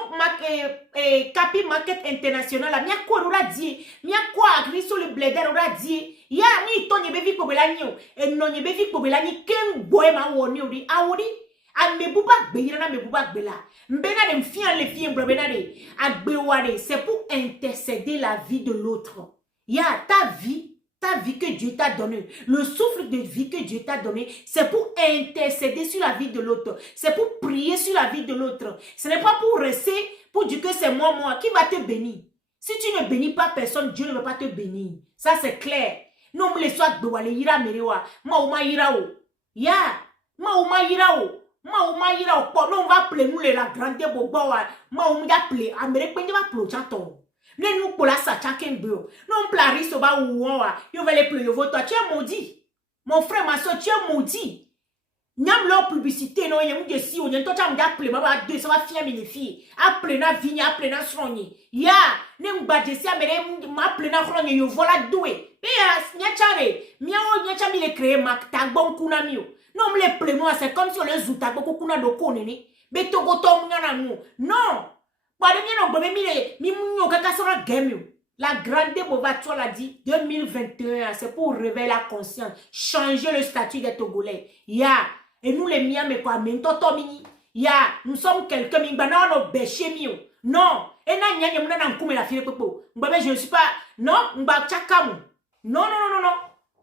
Capi Market International mi akwa ora di mi akwa agriso le bleder ora di ya mi to nye be vi pobela nyo no nye be vi pobela ni ken boy ma woni ori awori a me buba gbe na me buba gbe la mbena de mfia le fie mbro bena de agbe ware c'est pour intercéder la vie de l'autre. Ya ta vie que Dieu t'a donnée, le souffle de vie que Dieu t'a donné, c'est pour intercéder sur la vie de l'autre. C'est pour prier sur la vie de l'autre. Ce n'est pas pour rester, pour dire que c'est moi qui va te bénir. Si tu ne bénis pas personne, Dieu ne va pas te bénir. Ça c'est clair. Non, mais les soirs de wale ira merewa, ma uma ira o. Ya, ma uma ira o. Ma uma ira o. Non, on va appeler nous les la grande boboa. Ma uma appeler, amere kwenye va plochato. Ne nous pour la sachaken bro. Non plaris oba ouwa. Yo va les pleurer toi tu es maudit. Mon frère ma soeur tu es maudit. Nyam leur publicité non yem de si on toi tu m'as appelé ma deux ça va fier mes filles. Appelé na vigne appelé na sronyi. Ya ne m'badje si amere m'appelé na sronyi yo voilà doué. Et nya chare. Mia o nya chami le créer mak tag bon kuna mio. Non me les pleurer moi c'est comme si on les zouta beaucoup kuna do konene. Beto goto mnyana nou. Non. La grande Bovato l'a dit, 2021, c'est pour réveiller la conscience, changer le statut des Togolais. Ya, et nous les miens, mais quoi, mais ya, nous sommes quelqu'un, mais nous bêché mio. Non, et na nya nya na nkume la fille popo. Je ne suis pas, non, mba chakamu. Non.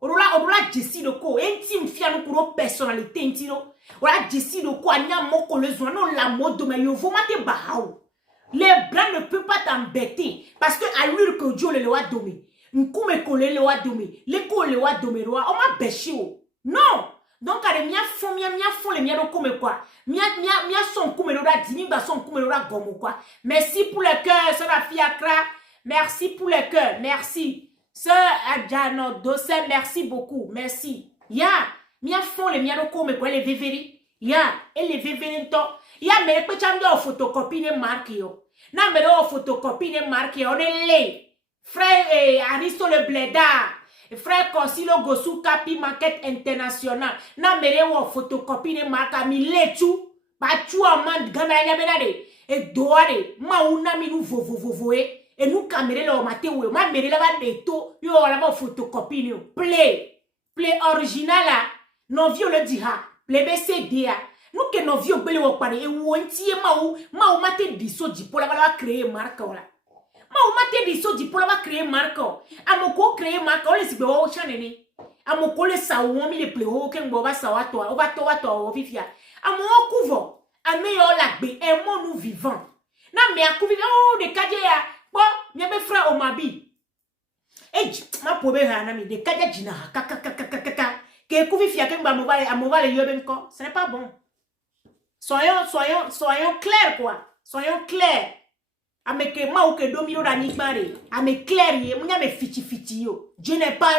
Orula jesi de ko, intime fia no kuro personnalité intino. Orula jesi de ko, anya moko le zwa, non la mode, mais yo vomate bahao. Les blancs ne peuvent pas t'embêter parce que à lui que Dieu le loi domé. Nkume kole le loi domé. Les ko le loi domé roi. On m'a bêché oh. Non. Donc à mia fond les mia do comme quoi. Mia son kume le loi dimi ba son kume le loi gomo quoi. Merci pour le cœur, ça la fille Accra. Merci pour le cœur. Merci. Sœur Adjano Dossé, merci beaucoup. Merci. Ya, mia fond les mia do comme quoi les vévéri. Ya, et les vévéri to. Ya mere pe chamdo photocopie ne marque yo. Na mere o photocopie ne marque yo ne le. Frère Aristo le Bleda. Frère Consilo Gosu Capi Market International. Na mere o photocopie ne marque mi letu. Ba tu amand gana nya benade. E doare ma una mi nu vovovoe. E nu kamere lo mate we. Ma mere la ba de to yo la ba photocopie ni. Play original la. Non vieux le dira. Play BCD a. Nous que nos vieux belle ou parler et ou entier ma mate diso di pour la créer marque là. Ma mate diso di pour la créer marque. Amoko créer marque on les beau chanene. Amoko le sa ou mi le play o ken bo ba sa wa to o vivia. Amoko couvre. Ame yo la gbe e mo nous vivant. Na me akuvi oh de kaje ya. Bo mi be frère Omabi. Ma pobe ha na mi de kaje jina kaka. Que kuvi fia ken ba mo va le yo ben ko. Ce n'est pas bon. Soyons clairs quoi. Soyons clairs. Ameke ma ou ke domino da nigmare. Ame clair ye, mounya me fiti yo. Dieu n'est pas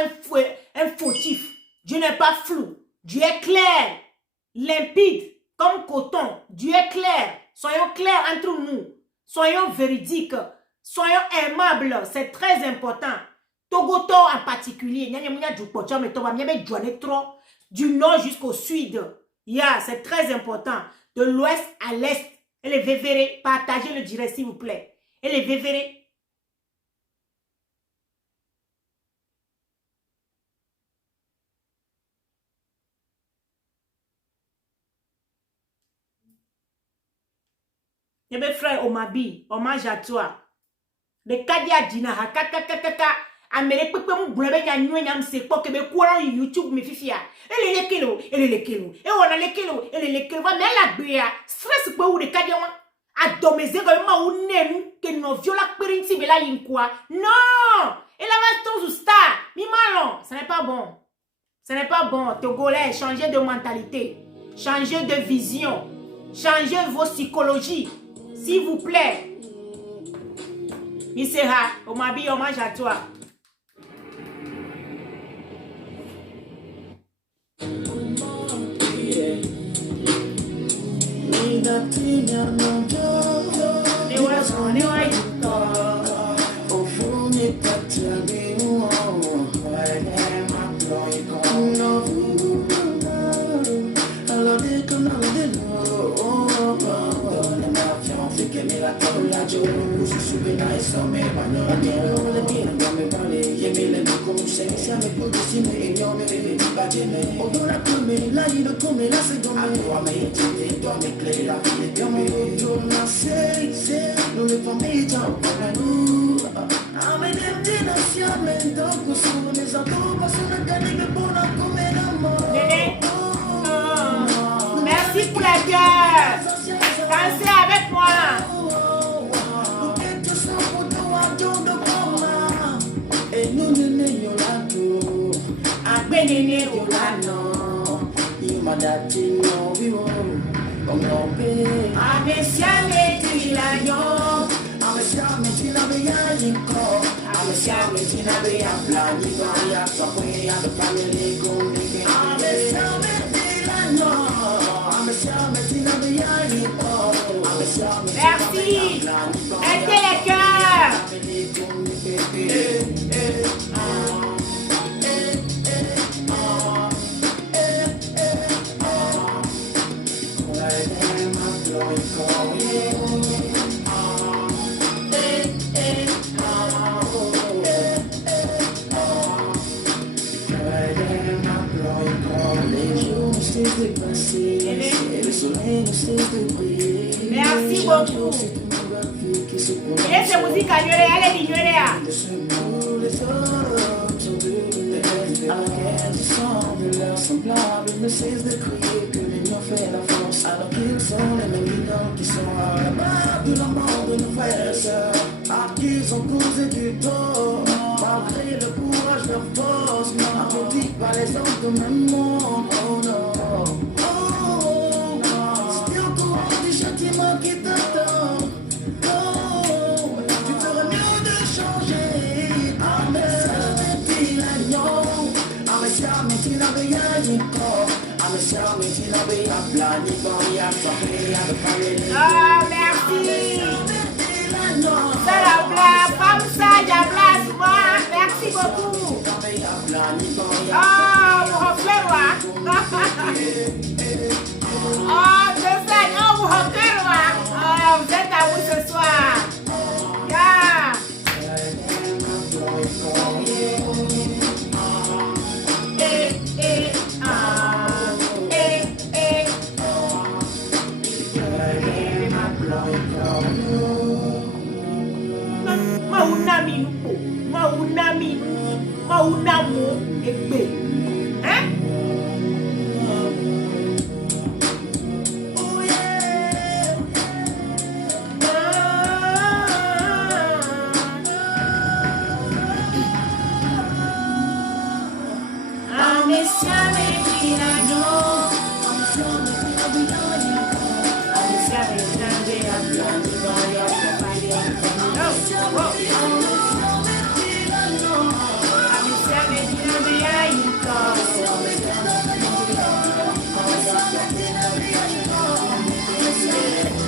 un fautif. Dieu n'est pas flou. Dieu est clair. Limpide comme coton. Dieu est clair. Soyons clairs entre nous. Soyons véridiques. Soyons aimables. C'est très important. Togoto en particulier. Nya mounya du pocha me toba mia be trop du nord jusqu'au sud. Yeah, c'est très important. De l'ouest à l'est. Et les vévérés, partagez le direct s'il vous plaît. Et les vévérés. Eh bien frère Omabi, hommage à toi. Le kadia dina ha kaka. Amele pepe mu blebe nya nywe nya mse po ke be kwora YouTube me fifia. Ele le kilo. E wona le kilo. Va me la gbe ya. Stress pe ou de kadia wan. Adomeze ko ma ou nenu ke no viola perinti be la yinkwa. Non! Et la va tous star. Mi malon, ce n'est pas bon. Ce n'est pas bon. Togolais, changez de mentalité. Changez de vision. Changez vos psychologies. S'il vous plaît. Misera, on m'habille hommage à toi. Merci pour la cœur. Dansez avec moi. Merci. Mettez les cœurs. Merci beaucoup. Et cette musique à Nuélé, elle est Nuélé. Malgré le courage, leur force, applaudi par les hommes de même monde. Oh non, oh non, c'était au courant du châtiment qui t'attend. Oh, tu ferais mieux de changer. Ah, mais ça m'est l'agneau. Ah, mais ça m'est l'agneau. Ah, mais ça m'est l'agneau. Ah, merci. Ça la blague, comme ça, j'ablase moi. Merci beaucoup. Oh, vous reflez moi. Oh, je sais, oh, vous reflez moi. Oh, vous êtes à vous ce soir. Yeah. Maunamo egbe. Hein? Oh yeah.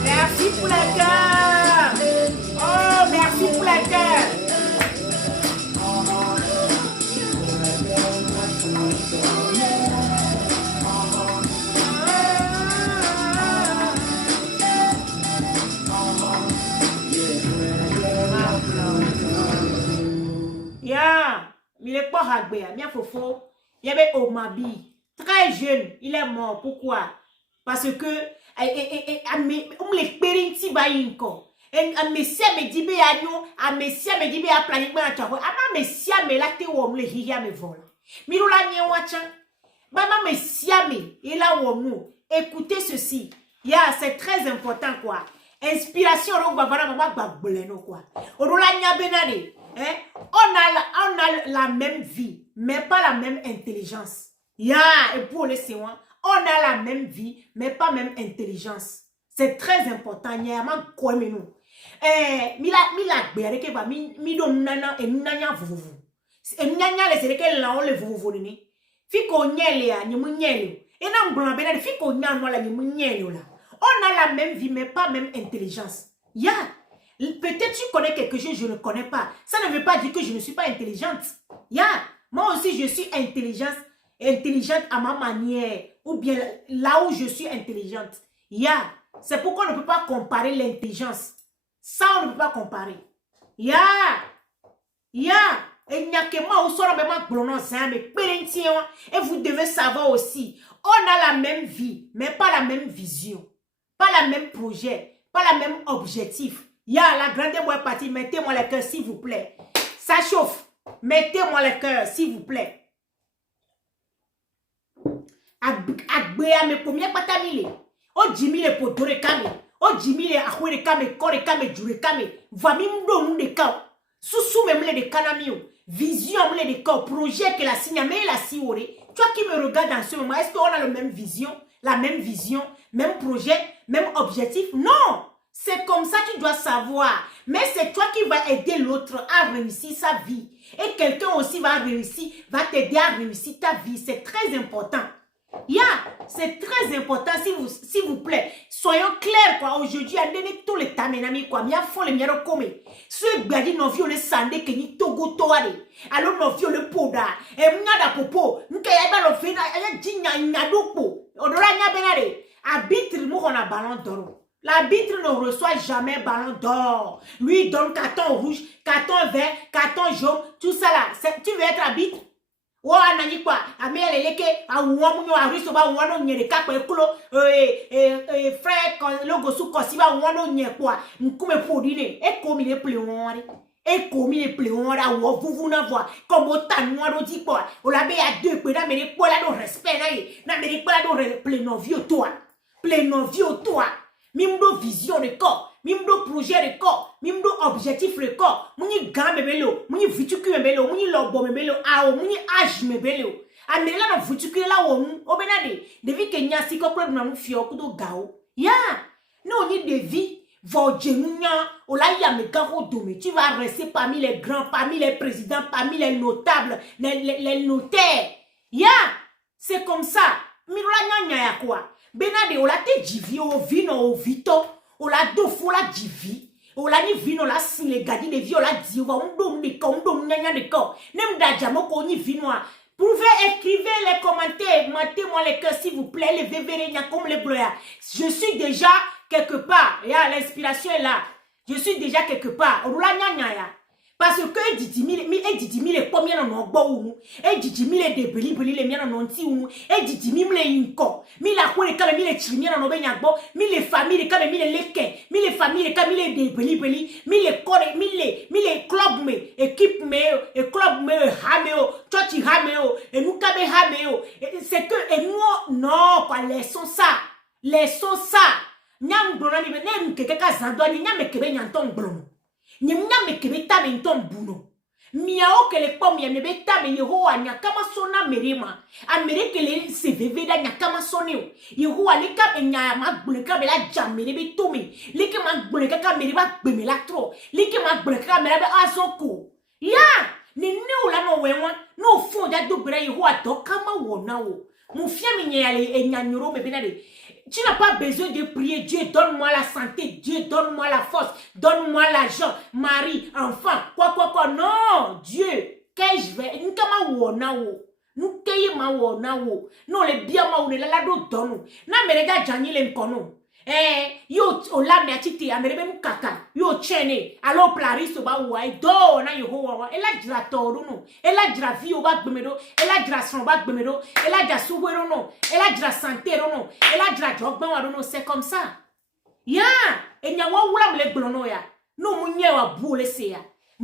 Merci pour la cœur. Oh, merci pour la cœur. Yeah, il est pas ragbé, bien fofo. Il y avait Omabi, très jeune, il est mort. Pourquoi? Parce que on l'expérience ba yinko. a messia me dibe anyo a messia me dibe a planique ba chawo ama messia me la te wo le hiya me vola mirula nye wacha mama messia me et là wo écoutez ceci c'est très important quoi inspiration ro gba bana mama gbagbole no quoi orula nya benade on a la même vie mais pas la même intelligence et pour les séants on a la même vie mais pas même intelligence c'est très important nyama quoi me nous mila gbere ke ba mi do nana nanya vuvu nanya le sere ke la on le vuvu ni fiko nyele ya ni munyele na mbona bena fiko nyano la ni munyele la on a la même vie mais pas même intelligence peut-être tu connais quelque chose je ne connais pas ça ne veut pas dire que je ne suis pas intelligente moi aussi je suis intelligente à ma manière ou bien là où je suis intelligente c'est pourquoi on ne peut pas comparer l'intelligence. Ça, on ne peut pas comparer. Et vous devez savoir aussi, on a la même vie, mais pas la même vision. Pas la même projet, pas la même objectif. La grande partie, mettez-moi le cœur, s'il vous plaît. Ça chauffe. Mettez-moi le cœur, s'il vous plaît. Agbea me pomia patamile. O jimi le podore kame. O jimi le akwere kame, kore kame, jure kame. Vami mdo mde kao. Susu me mle de kanamio. Vision mle de kao. Projet que la signe mais la siore. Toi qui me regardes dans ce moment, est-ce qu'on a la même vision, même projet, même objectif? Non! C'est comme ça que tu dois savoir. Mais c'est toi qui vas aider l'autre à réussir sa vie. Et quelqu'un aussi va t'aider à réussir ta vie. C'est très important. C'est très important, s'il vous plaît. Soyons clairs, quoi. Aujourd'hui, à donner tous les tamenami, quoi. Mia font les miens comme. Ceux qui n'ont vu le sandé, qui n'y togo toare. Alors, n'ont vu le poda. Et m'yada popo. N'kaya le fait, et digna n'adopo. Odora nya benare. Arbitre, nous, on a ballon d'or. L'arbitre ne reçoit jamais ballon d'or. Lui, il donne carton rouge, carton vert, carton jaune, tout ça là. Tu veux être arbitre? Wa nani kwa amele leke awuamunyo ariso ba wano nyere kakwe kulo frère logo su kosiba wano nyekwa nkume podine ekomi le pleonre awo vuvu na voix comme autant noiro di kwa olabe ya deux pe na mere kwa la do respect na mere kwa la do plenovio toi mimdo vision de corps mimdo projet de corps mimdo objectif de corps muni gambe belo muni vituku belo muni lobo belo awo muni age belo amela na vituku la wo obenade devi kenya siko problem na mfio kudo gao no ni devi vojemunya olaya megaro dome tu vas rester parmi les grands, parmi les présidents, parmi les notables, les notaires. C'est comme ça. Mirula nya ya kwa benade olate jivi o vino o vito ola do fo la jivi ola ni vino la sin le gadi de vi ola di wa ndom de ko ndom nyanya de ko nem da jamo ko ni vino a pouvez écrire les commentaires mettez-moi les cœurs s'il vous plaît les vévérénia comme les bloya je suis déjà quelque part l'inspiration est là je suis déjà quelque part ola nyanya ya parce que didimi le combien non bo e didimi le debeli le mien non ti unu e didimi le inko mi la ko le kale mi le chimi non be nyagbo mi le famille kale mi le leke mi le famille kale mi le debeli mi le kore mi le club me équipe me et club me hameo church hameo et nous kabe hameo c'est que et nous non quoi laissons ça nyam brona mi ne keke ka zando ni nyam kebe nyanton brono ni nyame kebeta benton buno miao kele pom ya mebeta be yehowa nyakama sona merema amerike le cvv da nyakama sonio yehowa le ka nya magbuleka be la jamere be tomi le ke magbuleka ka mereba gbeme la tro le ke magbuleka ka mereba azoko ni la no wenwa no fo da dogbera yehowa to kama wona wo mu fia mi nyale enyanyoro me benade. Tu n'as pas besoin de prier. Dieu, donne-moi la santé. Dieu, donne-moi la force. Donne-moi l'argent. Mari, enfant. Quoi. Non, Dieu. Qu'est-ce que je vais? Nous kama wona wo. Nous keye ma wona wo. Non, les biens ma wona la do dono. Na merega jani le mkono. Yo ola me atiti amerebe mukaka. Yo chene. Alo plariso ba wa do na Yehowa wa. Ela jira toru no. Ela jira vi o ba gbemedo. Ela jira son ba gbemedo. Ela jira suwero no. Ela jira santé no. Ela jira jogban wa no. C'est comme ça. Ya, et nya wa wula mle glono ya. No munye wa boule se ya.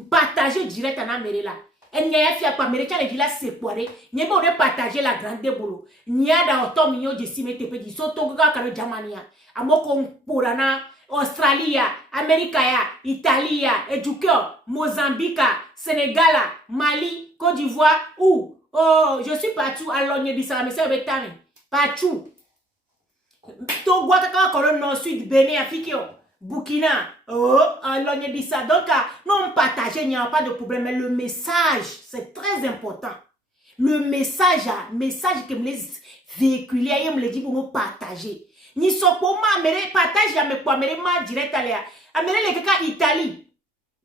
Partager direct en Amérique là. Et nya ya fia pa Amérique les villa se poire. Nya ba on partager la grande bolo. Nya da auto mignon de simete pe di soto ga ka Jamania. Amoko porana Australia, America ya, Italia, Educeur, Mozambique, Sénégal, Mali, Côte d'Ivoire ou oh, je suis partout alors n'y dit ça mais c'est betame. Partout. Togo kaka koron nord sud Bénin Afrique Burkina oh alors n'y dit ça donc non partager il n'y a pas de problème mais le message c'est très important. Le message que me les véhiculer et me les dit pour nous partager. Ni sopo ma mere partage ya me kwa mere ma direct aléa. Amere le kaka Italie.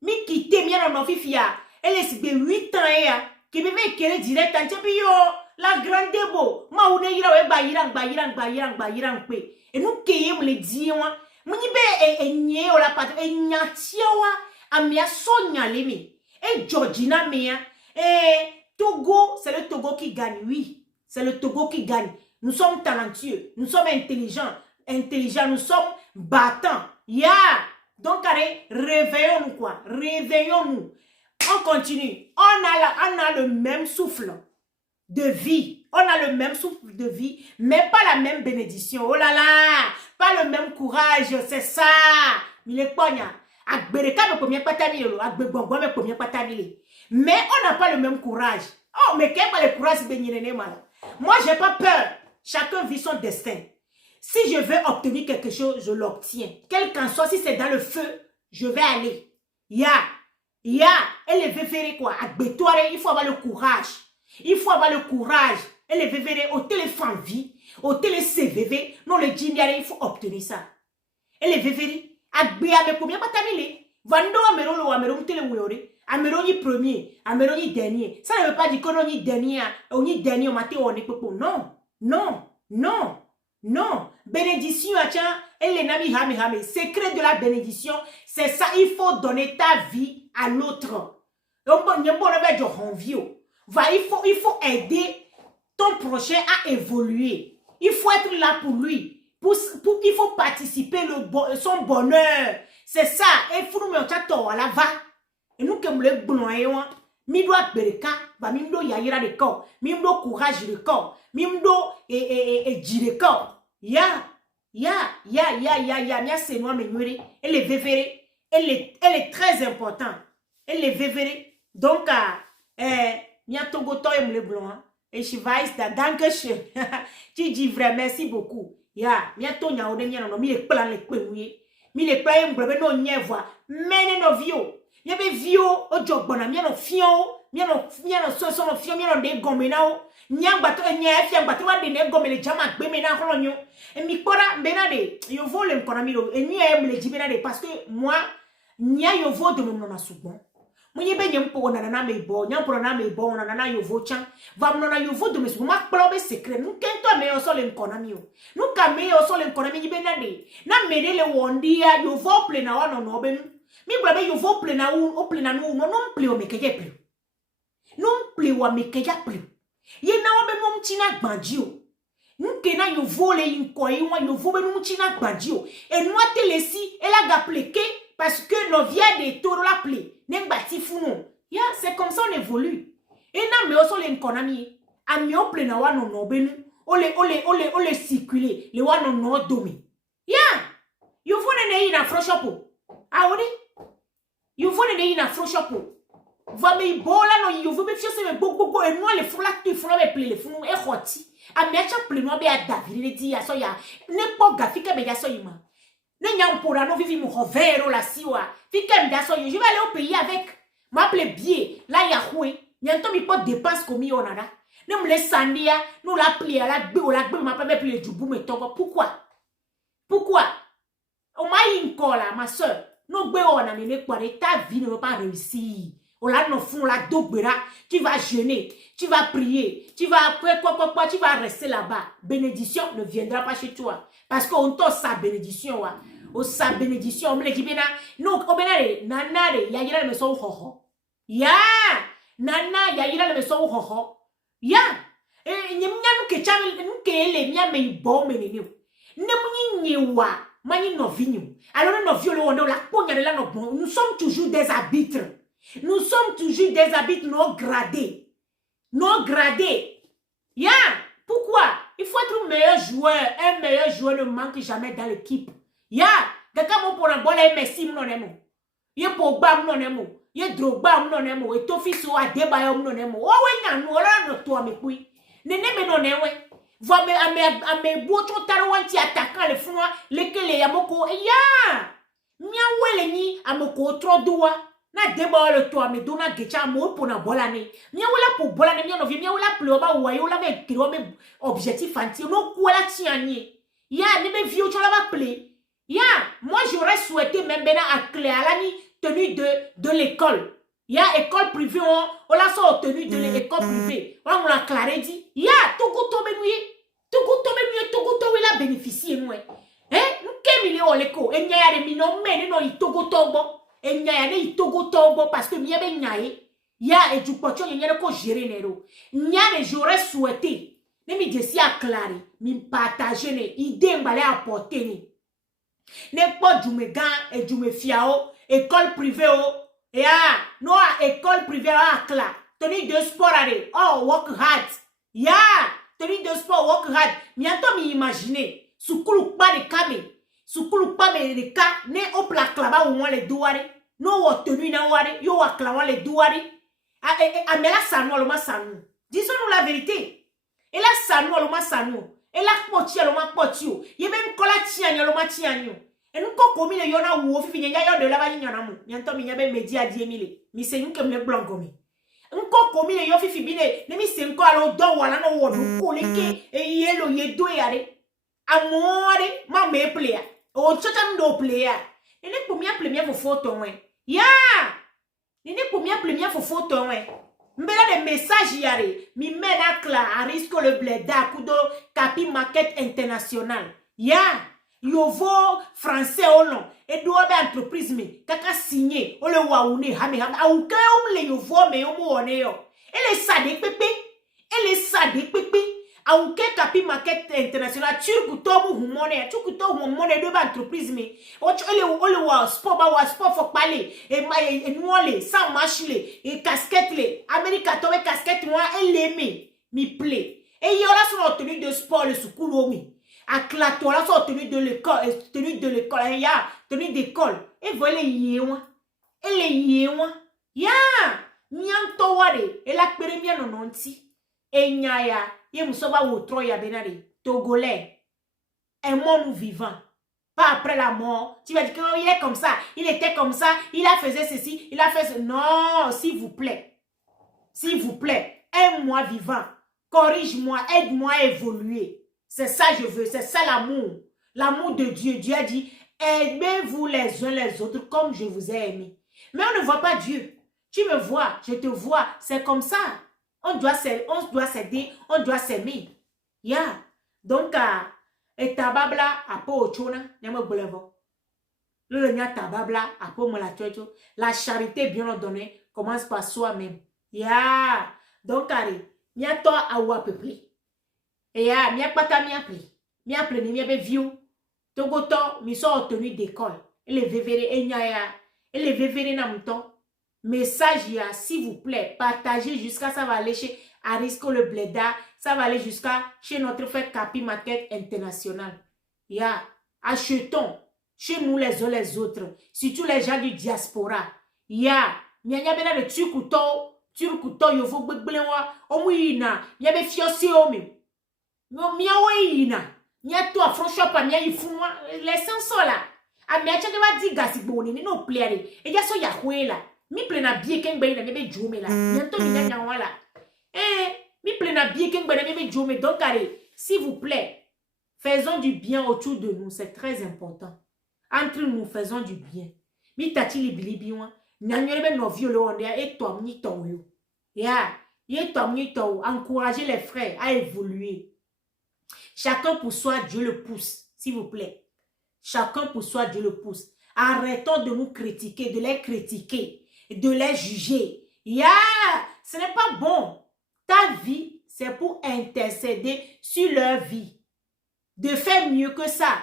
Mi kite mi no fifia. Elle est de 8 ans ya. Qui me veut kere direct en yo la grande debo. Ma une ira we ba pe. Et nous keye me le di wa. Muni be enye o la pat enyatia wa. Amia sonya lemi. Et Georgina mea. Togo, c'est le Togo qui gagne, oui. C'est le Togo qui gagne. Nous sommes talentueux, nous sommes intelligents, nous sommes battants. Yeah! Donc, allez, réveillons-nous quoi. Réveillons-nous. On continue. On a le même souffle de vie. On a le même souffle de vie, mais pas la même bénédiction. Oh là là! Pas le même courage, c'est ça. Mais on n'a pas le même courage. Oh, mais quel est le courage de mal? Moi, j'ai pas peur. Chacun vit son destin. Si je veux obtenir quelque chose, je l'obtiens. Quel qu'en soit, si c'est dans le feu, je vais aller. Elle veut faire quoi? Il faut avoir le courage. Il faut avoir le courage. Elle veut faire au téléphone vie, au télé CVV. Non, le djindiare, il faut obtenir ça. Elle veut faire. Avec combien pas t'amélé? Vando amero lo amero télé ouyoré. Amero ni premier, amero ni dernier. Ça ne veut pas dire qu'on ni dernier, on ni dernier au matin on est popo. Non, non, non, non. Bénédiction, tiens, elle est nami hame. Secret de la bénédiction, c'est ça. Il faut donner ta vie à l'autre. Donc, il faut aider ton prochain à évoluer. Il faut être là pour lui. Il faut participer son bonheur. C'est ça. Et il faut nous mettre à la va. Et nous, comme le blanc, mi doit bereka, ba mi do yayira de corps, mi do courage de corps, mi do de corps. Ya, c'est moi me nourrir. Elle est vévérée. Elle est très importante. Elle est vévérée. Donc, mia togoto et le blanc. Et je vais da dankeschön. Tu dis vrai, merci beaucoup. Ya, mia to nya ode mia no mi le plan le penouye. Mi le plan mbrebe no nyevwa. Mene no vio. Mia be vio o jogbona mia no fion. Mia no so no fion mia no de gomena o. Nya gbato nya fia gbato wa de ne gomele jama gbe me na holonyo. E mi kora bena de yo vo le nkona mi lo. E nya e mle jibena de parce que moi nya yo vo de me no na sugbon. Mwenye be nyem po na me bo nyam po na me bo na yo vo chan va mno na yo vo de me sugbon ma plo be secret nu kento me yo so le nkona mi o. Nu ka me yo so le nkona mi be na de. Na me le wondia yo vo ple na wa no be nu. Mi bra be yo vo ple na u o ple na nu no ple o me keje ple. No ple wa me keja ple. Ye na wa be no mchina gbanji o. Nke na yo vo le inko yi wa yo vo be no mchina gbanji o. E no atele si e la ga pleke parce que no vient de toro la ple. Nengbati funo. Ya, c'est comme ça on évolue. Et na me oso le nkonami. A mi o ple na wa no be nu. Ole circuler. Le wa no domi. Ya. Yo vo ne na froshopo. A odi. Yo vo ne na froshopo. Va me bola no yo vo be fiose me gogo e no le fula tu fula be ple le funu e khoti. A mi acha ple no be a David le di ya so ya. Ne po gafika be ya so yima. Ne nyam pora no vivi mo hovero la siwa. Fika me so yo. Je vais aller au pays avec m'appelle billet. Là ya khoué. Nyanto mi po dépense comme yo nada. Ne me laisse sandia, nous la plie à la gbe m'a pas me plier du bout me togo. Pourquoi? Pourquoi? O ma inkola ma soeur. No gbe on a ne quoi ta vie ne va pas réussir. On la no fond la dogbera, tu vas jeûner, tu vas prier, tu vas quoi, tu vas rester là-bas. Bénédiction ne viendra pas chez toi parce qu'on t'a sa bénédiction wa. O sa bénédiction on me dit bena no o benare nanare ya yira me so ho. Ya! Nana ya yira me so ho. Ya! E nyemnya no ke channel no ke ele nya me bo me ne. Ne munyi nyewa mani no vigno. Alors no violo on la pogne de la no bon. Nous sommes toujours des arbitres. Nous sommes toujours des arbitres non gradés. Non gradés. Yeah. Pourquoi? Il faut être un meilleur joueur. Un meilleur joueur ne manque jamais dans l'équipe. Yeah. Quelqu'un m'a pour un bol et Messi m'nonemo. Y'a Pogba m'nonemo. Y'a Drogba m'nonemo. Et ton fils ou Adebayo m'nonemo. Oh ouais, y'a nous, là, nous, toi, mais puis. Nene me nonemo. Va me bocho tarouanti attaquant le fou, lesquels yamoko. Ya. Mia wele ni amoko trop doua. Na deba le toa me dona gecha mo pour na bolane. Mia wala pour bolane mia no vi mia wala pleoma wa yo la me kiro me objectif anti no kwala tianye. Ya ne me vi o chola va ple. Ya, moi j'aurais souhaité même bena à Cléalani tenue de l'école. Ya école privée on la sort tenue de l'école privée. On l'a claré dit. Ya tout goût benouye. Tout goût la bénéficier moi. Hein, nous kemile oleko e nya ya mi no mene no itogo tobo. Et n'y a des togo togo parce que n'y a ben n'y ya et du pocho n'y a ko gérer nero n'y a les j'aurais souhaité ne mi desi à clari mi partager ne idée m'allait apporter ne pas du me gan et du me fiao école privée oh et ah non école privée à cla tenue de sport allez oh work hard ya tenue de sport work hard mi attends mi imaginer sous coulou pas de camé sukulu pa me de ka ne opla klaba ou les douari no wo tenu na wari yo wa klaba les douari a me la sanu lo ma sanu disons-nous la vérité et la sanu lo ma sanu et la poti lo ma potio ye même kola tianya lo ma tianyo et nous ko komi le yona wo fi nya yo de la ba nya na mu nyanto mi nya be media die mile mi se nkem le blanco mi nko komi le yo fi bine ne mi se nko alo do wala no wo du ko leke e yelo ye do yare amore ma me playa o chota ndo playa nene pomia playa fo photo wen ya nene pomia playa fo photo wen mbela de message yare mi mena cla à risque le bleda kudo capi market international ya yovo français o non et do be entreprise me kaka signé o le waune ha me au ke o le yovo me o mo one yo ele sade pepe aunque capi market international turku tomu humone turku to humone de ba entreprise me o le wa sport for parler et nuole sans machile et casquette le america to casquette moi elle mi plaît et yo la son tenue de sport le sukulu mi à clato la son tenue de l'école ya tenue d'école et voilà yewa elle yewa ya nyanto ware et la première nononti et nyaya ye musoba wo troya benare togolais un monde vivant pas après la mort tu vas dire qu'il est comme ça il était comme ça il a fait ceci il a fait ce... non s'il vous plaît aime-moi vivant corrige-moi aide-moi à évoluer c'est ça je veux c'est ça l'amour de Dieu. Dieu a dit aimez-vous les uns les autres comme je vous ai aimé mais on ne voit pas Dieu tu me vois je te vois c'est comme ça. On doit s'aider, on doit s'aimer. Yeah. Donc, et tababla a po ochona, nyama bolevo. Le nya tababla a po molatiocho. La charité bien ordonnée commence par soi-même. Yeah. Donc, allez, nya to a wa pepli. Et ya, mia pata mia pli. Mia pli ni mia be viu. Togoto, mi so tenue d'école. Et les vévérés, et nya ya. Et les vévérés na mouton. Message ya, s'il vous plaît, partagez jusqu'à ça va aller chez Arisco le Bleda, ça va aller jusqu'à chez notre frère Capi Market International. Ya, achetons chez nous les uns les autres, surtout les gens du diaspora. Ya, mianya bena de turkuto yovo gbegbelenwa, omuina, miabe fiosi omi. Miawe ina, miato franchement pas mia yifunwa, les senso là. A miacha de va di gasiboni, ni no plaire. Et ya so yahwe là. Mi plena bien ken gbe na mebe jome la bientôt mi nya wala mi plena bien ken gbe na mebe jome donc allez s'il vous plaît faisons du bien autour de nous c'est très important entre nous faisons du bien mi tati libilibi wa nyanyo be no violo on et toi mi to yo ya ye to mi to encourager les frères à évoluer chacun pour soi Dieu le pousse s'il vous plaît chacun pour soi Dieu le pousse arrêtons de nous critiquer de les critiquer de les juger. Ya, ce n'est pas bon. Ta vie, c'est pour intercéder sur leur vie. De faire mieux que ça.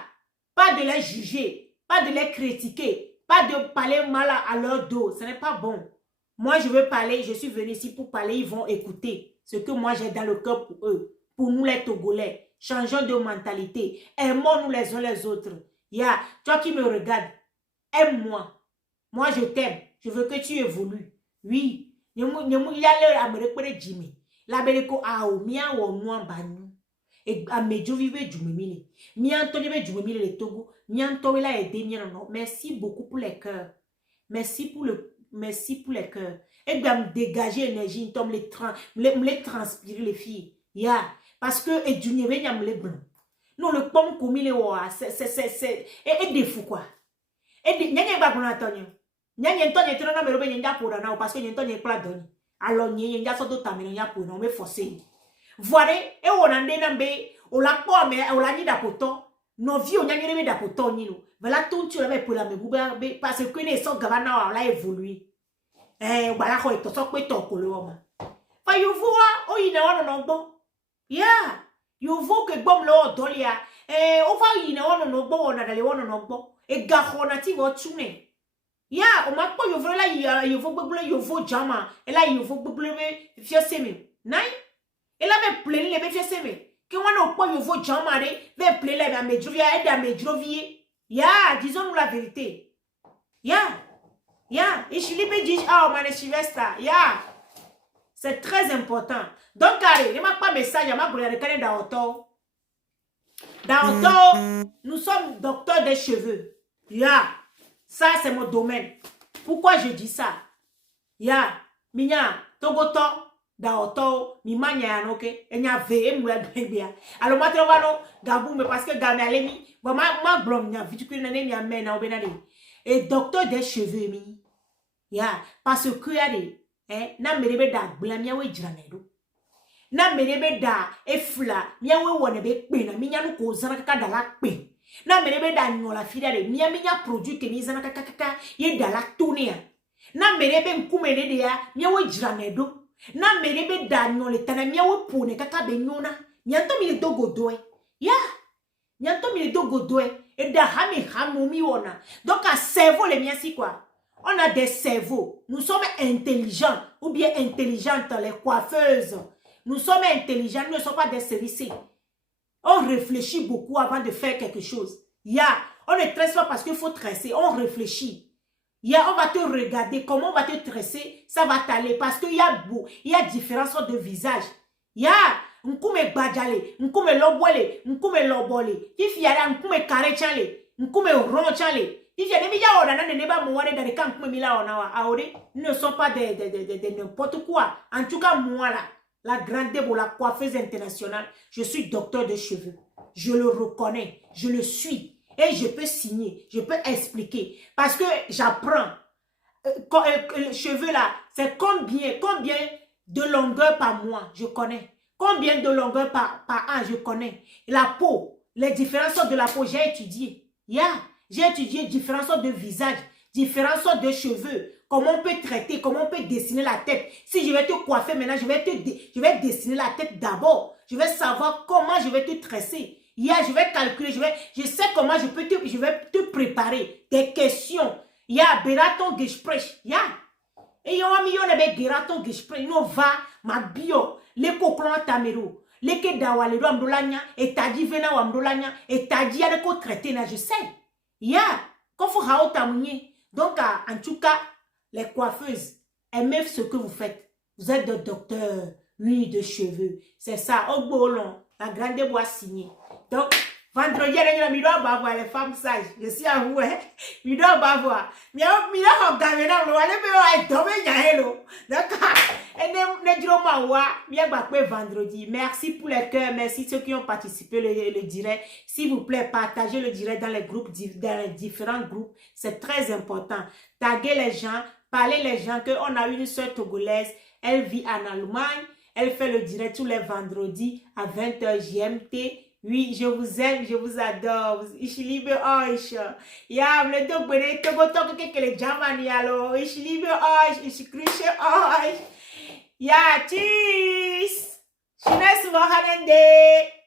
pas de les juger, pas de les critiquer, pas de parler mal à leur dos. Ce n'est pas bon. Moi, je veux parler, je suis venue ici pour parler, ils vont écouter ce que moi j'ai dans le cœur pour eux, pour nous les Togolais. Changeons de mentalité, aimons-nous les uns les autres. Toi qui me regardes, aime-moi. Moi, je t'aime, je veux que tu évolues. Oui, la Beleko a o mia wo no banu. Et a mejo vive jumemile. Mi Anthony be jumemile le Togo. Mi Anthony la aidé mi non. Merci beaucoup pour les cœurs. Merci pour les cœurs. Et bien me dégager énergie, me transpirer les filles. Parce que et du nieve nyam les blancs. Non le pomme comme il est et des fou quoi. Et des nyanya ba bon Antonio. Nyanya Antonio tro na me robe nyanya pour na parce que nyanya Antonio pla doni. Alors nyanya so do tamino nya pour no me forcer. Voilà et on ande na be o la po me o la ni da poto. No vi o nyanya me da poto ni no. Voilà tout tu la pour la me buba parce que ne so gavana la évoluer. Voilà ko to so pe to ko lo ma. Fa you vois o ina wono no gbo. You vois que bom lo dolia. O fa ina wono no gbo wona dale wono no gbo. E ga khona ti wo tune. O ma po yo vre la yo vo gbegble yo vo jama. E la yo vo gbegble me fiese me. Nai? E la me pleni le be fiese me. Que wana po yo vo jama de ve pleni le ba medrovia e da medrovie. Disons-nous la vérité. Et je lui dis man Sylvester. C'est très important. Donc, allez, ne m'a pas message, je m'a brûlé dans auto. Dans auto, nous sommes docteurs des cheveux. Ça c'est mon domaine. Pourquoi je dis ça? Minya, togoto, dans auto, mi manya ok, et nya ve, moula bien. Alors, moi, tu vas gabou, mais parce que gamé alemi, bon, ma blom, nya, vite que n'ane, mi amène, na obenade. Et docteur des cheveux, mi. Parce que, allez, na merebe da gbla miawe jiranedo na merebe da efla miawe wone be pe na minya no ko zana kaka da la pe na merebe da nyola fida de minya produit ke mi zana kaka ye da la tonia na merebe nkumele de ya miawe jiranedo na merebe da nyole tana miawe pone kaka be nyona nyanto mi dogodo nyanto mi dogodo e da hami hamomi wona donc a cerveau le mien si quoi. On a des cerveaux. Nous sommes intelligents ou bien intelligentes, les coiffeuses. Nous sommes intelligents, nous ne sommes pas des services. On réfléchit beaucoup avant de faire quelque chose. On ne tresse pas parce qu'il faut tresser. On réfléchit. On va te regarder. Comment on va te tresser? Ça va t'aller. Parce qu'il y a différentes sortes de visages. Nkume badjale, nkume lobwele, nkume lobole. If yara nkume kare chale, nkume ron chale. Ils ne sont pas de n'importe quoi. En tout cas, moi là, la grande pour la coiffeuse internationale, je suis docteur de cheveux. Je le reconnais, je le suis. Et je peux signer, je peux expliquer. Parce que j'apprends. Le cheveu là, c'est combien de longueur par mois, je connais. Combien de longueur par an, je connais. La peau, les différentes sortes de la peau, j'ai étudié. J'ai étudié différentes sortes de visages, différentes sortes de cheveux, comment on peut traiter, comment on peut dessiner la tête. Si je vais te coiffer maintenant, je vais dessiner la tête d'abord. Je vais savoir comment je vais te tresser. Je vais calculer, je sais comment je vais te préparer des questions. Beraton Gespräch. Et yo ami yo nebe Beraton Gespräch. No va ma bio, le koklon tamero, le ke dawale do amdolanya, et tadi vena wa amdolanya, et tadi ya de ko traiter na je sais. Donc, en tout cas, les coiffeuses, aimez ce que vous faites. Vous êtes des docteurs, oui, de cheveux. C'est ça, au bolon, la grande boîte signée. Donc, vendredi, il doit avoir les femmes sages. Je suis à vous, il doit avoir. Mais il doit regarder dans l'eau, il doit vendredi. Merci pour les cœurs, merci ceux qui ont participé le direct. S'il vous plaît, partagez le direct dans les groupes, dans les différents groupes. C'est très important. Taguez les gens, parlez les gens qu'on a une soeur togolaise, elle vit en Allemagne, elle fait le direct tous les vendredis à 20h GMT. Oui, je vous aime, je vous adore. Ich liebe euch. Le deux bonnet, que les Germany, alors. Ich liebe euch, ich grüße euch. Tschüss. Schönes Wochenende.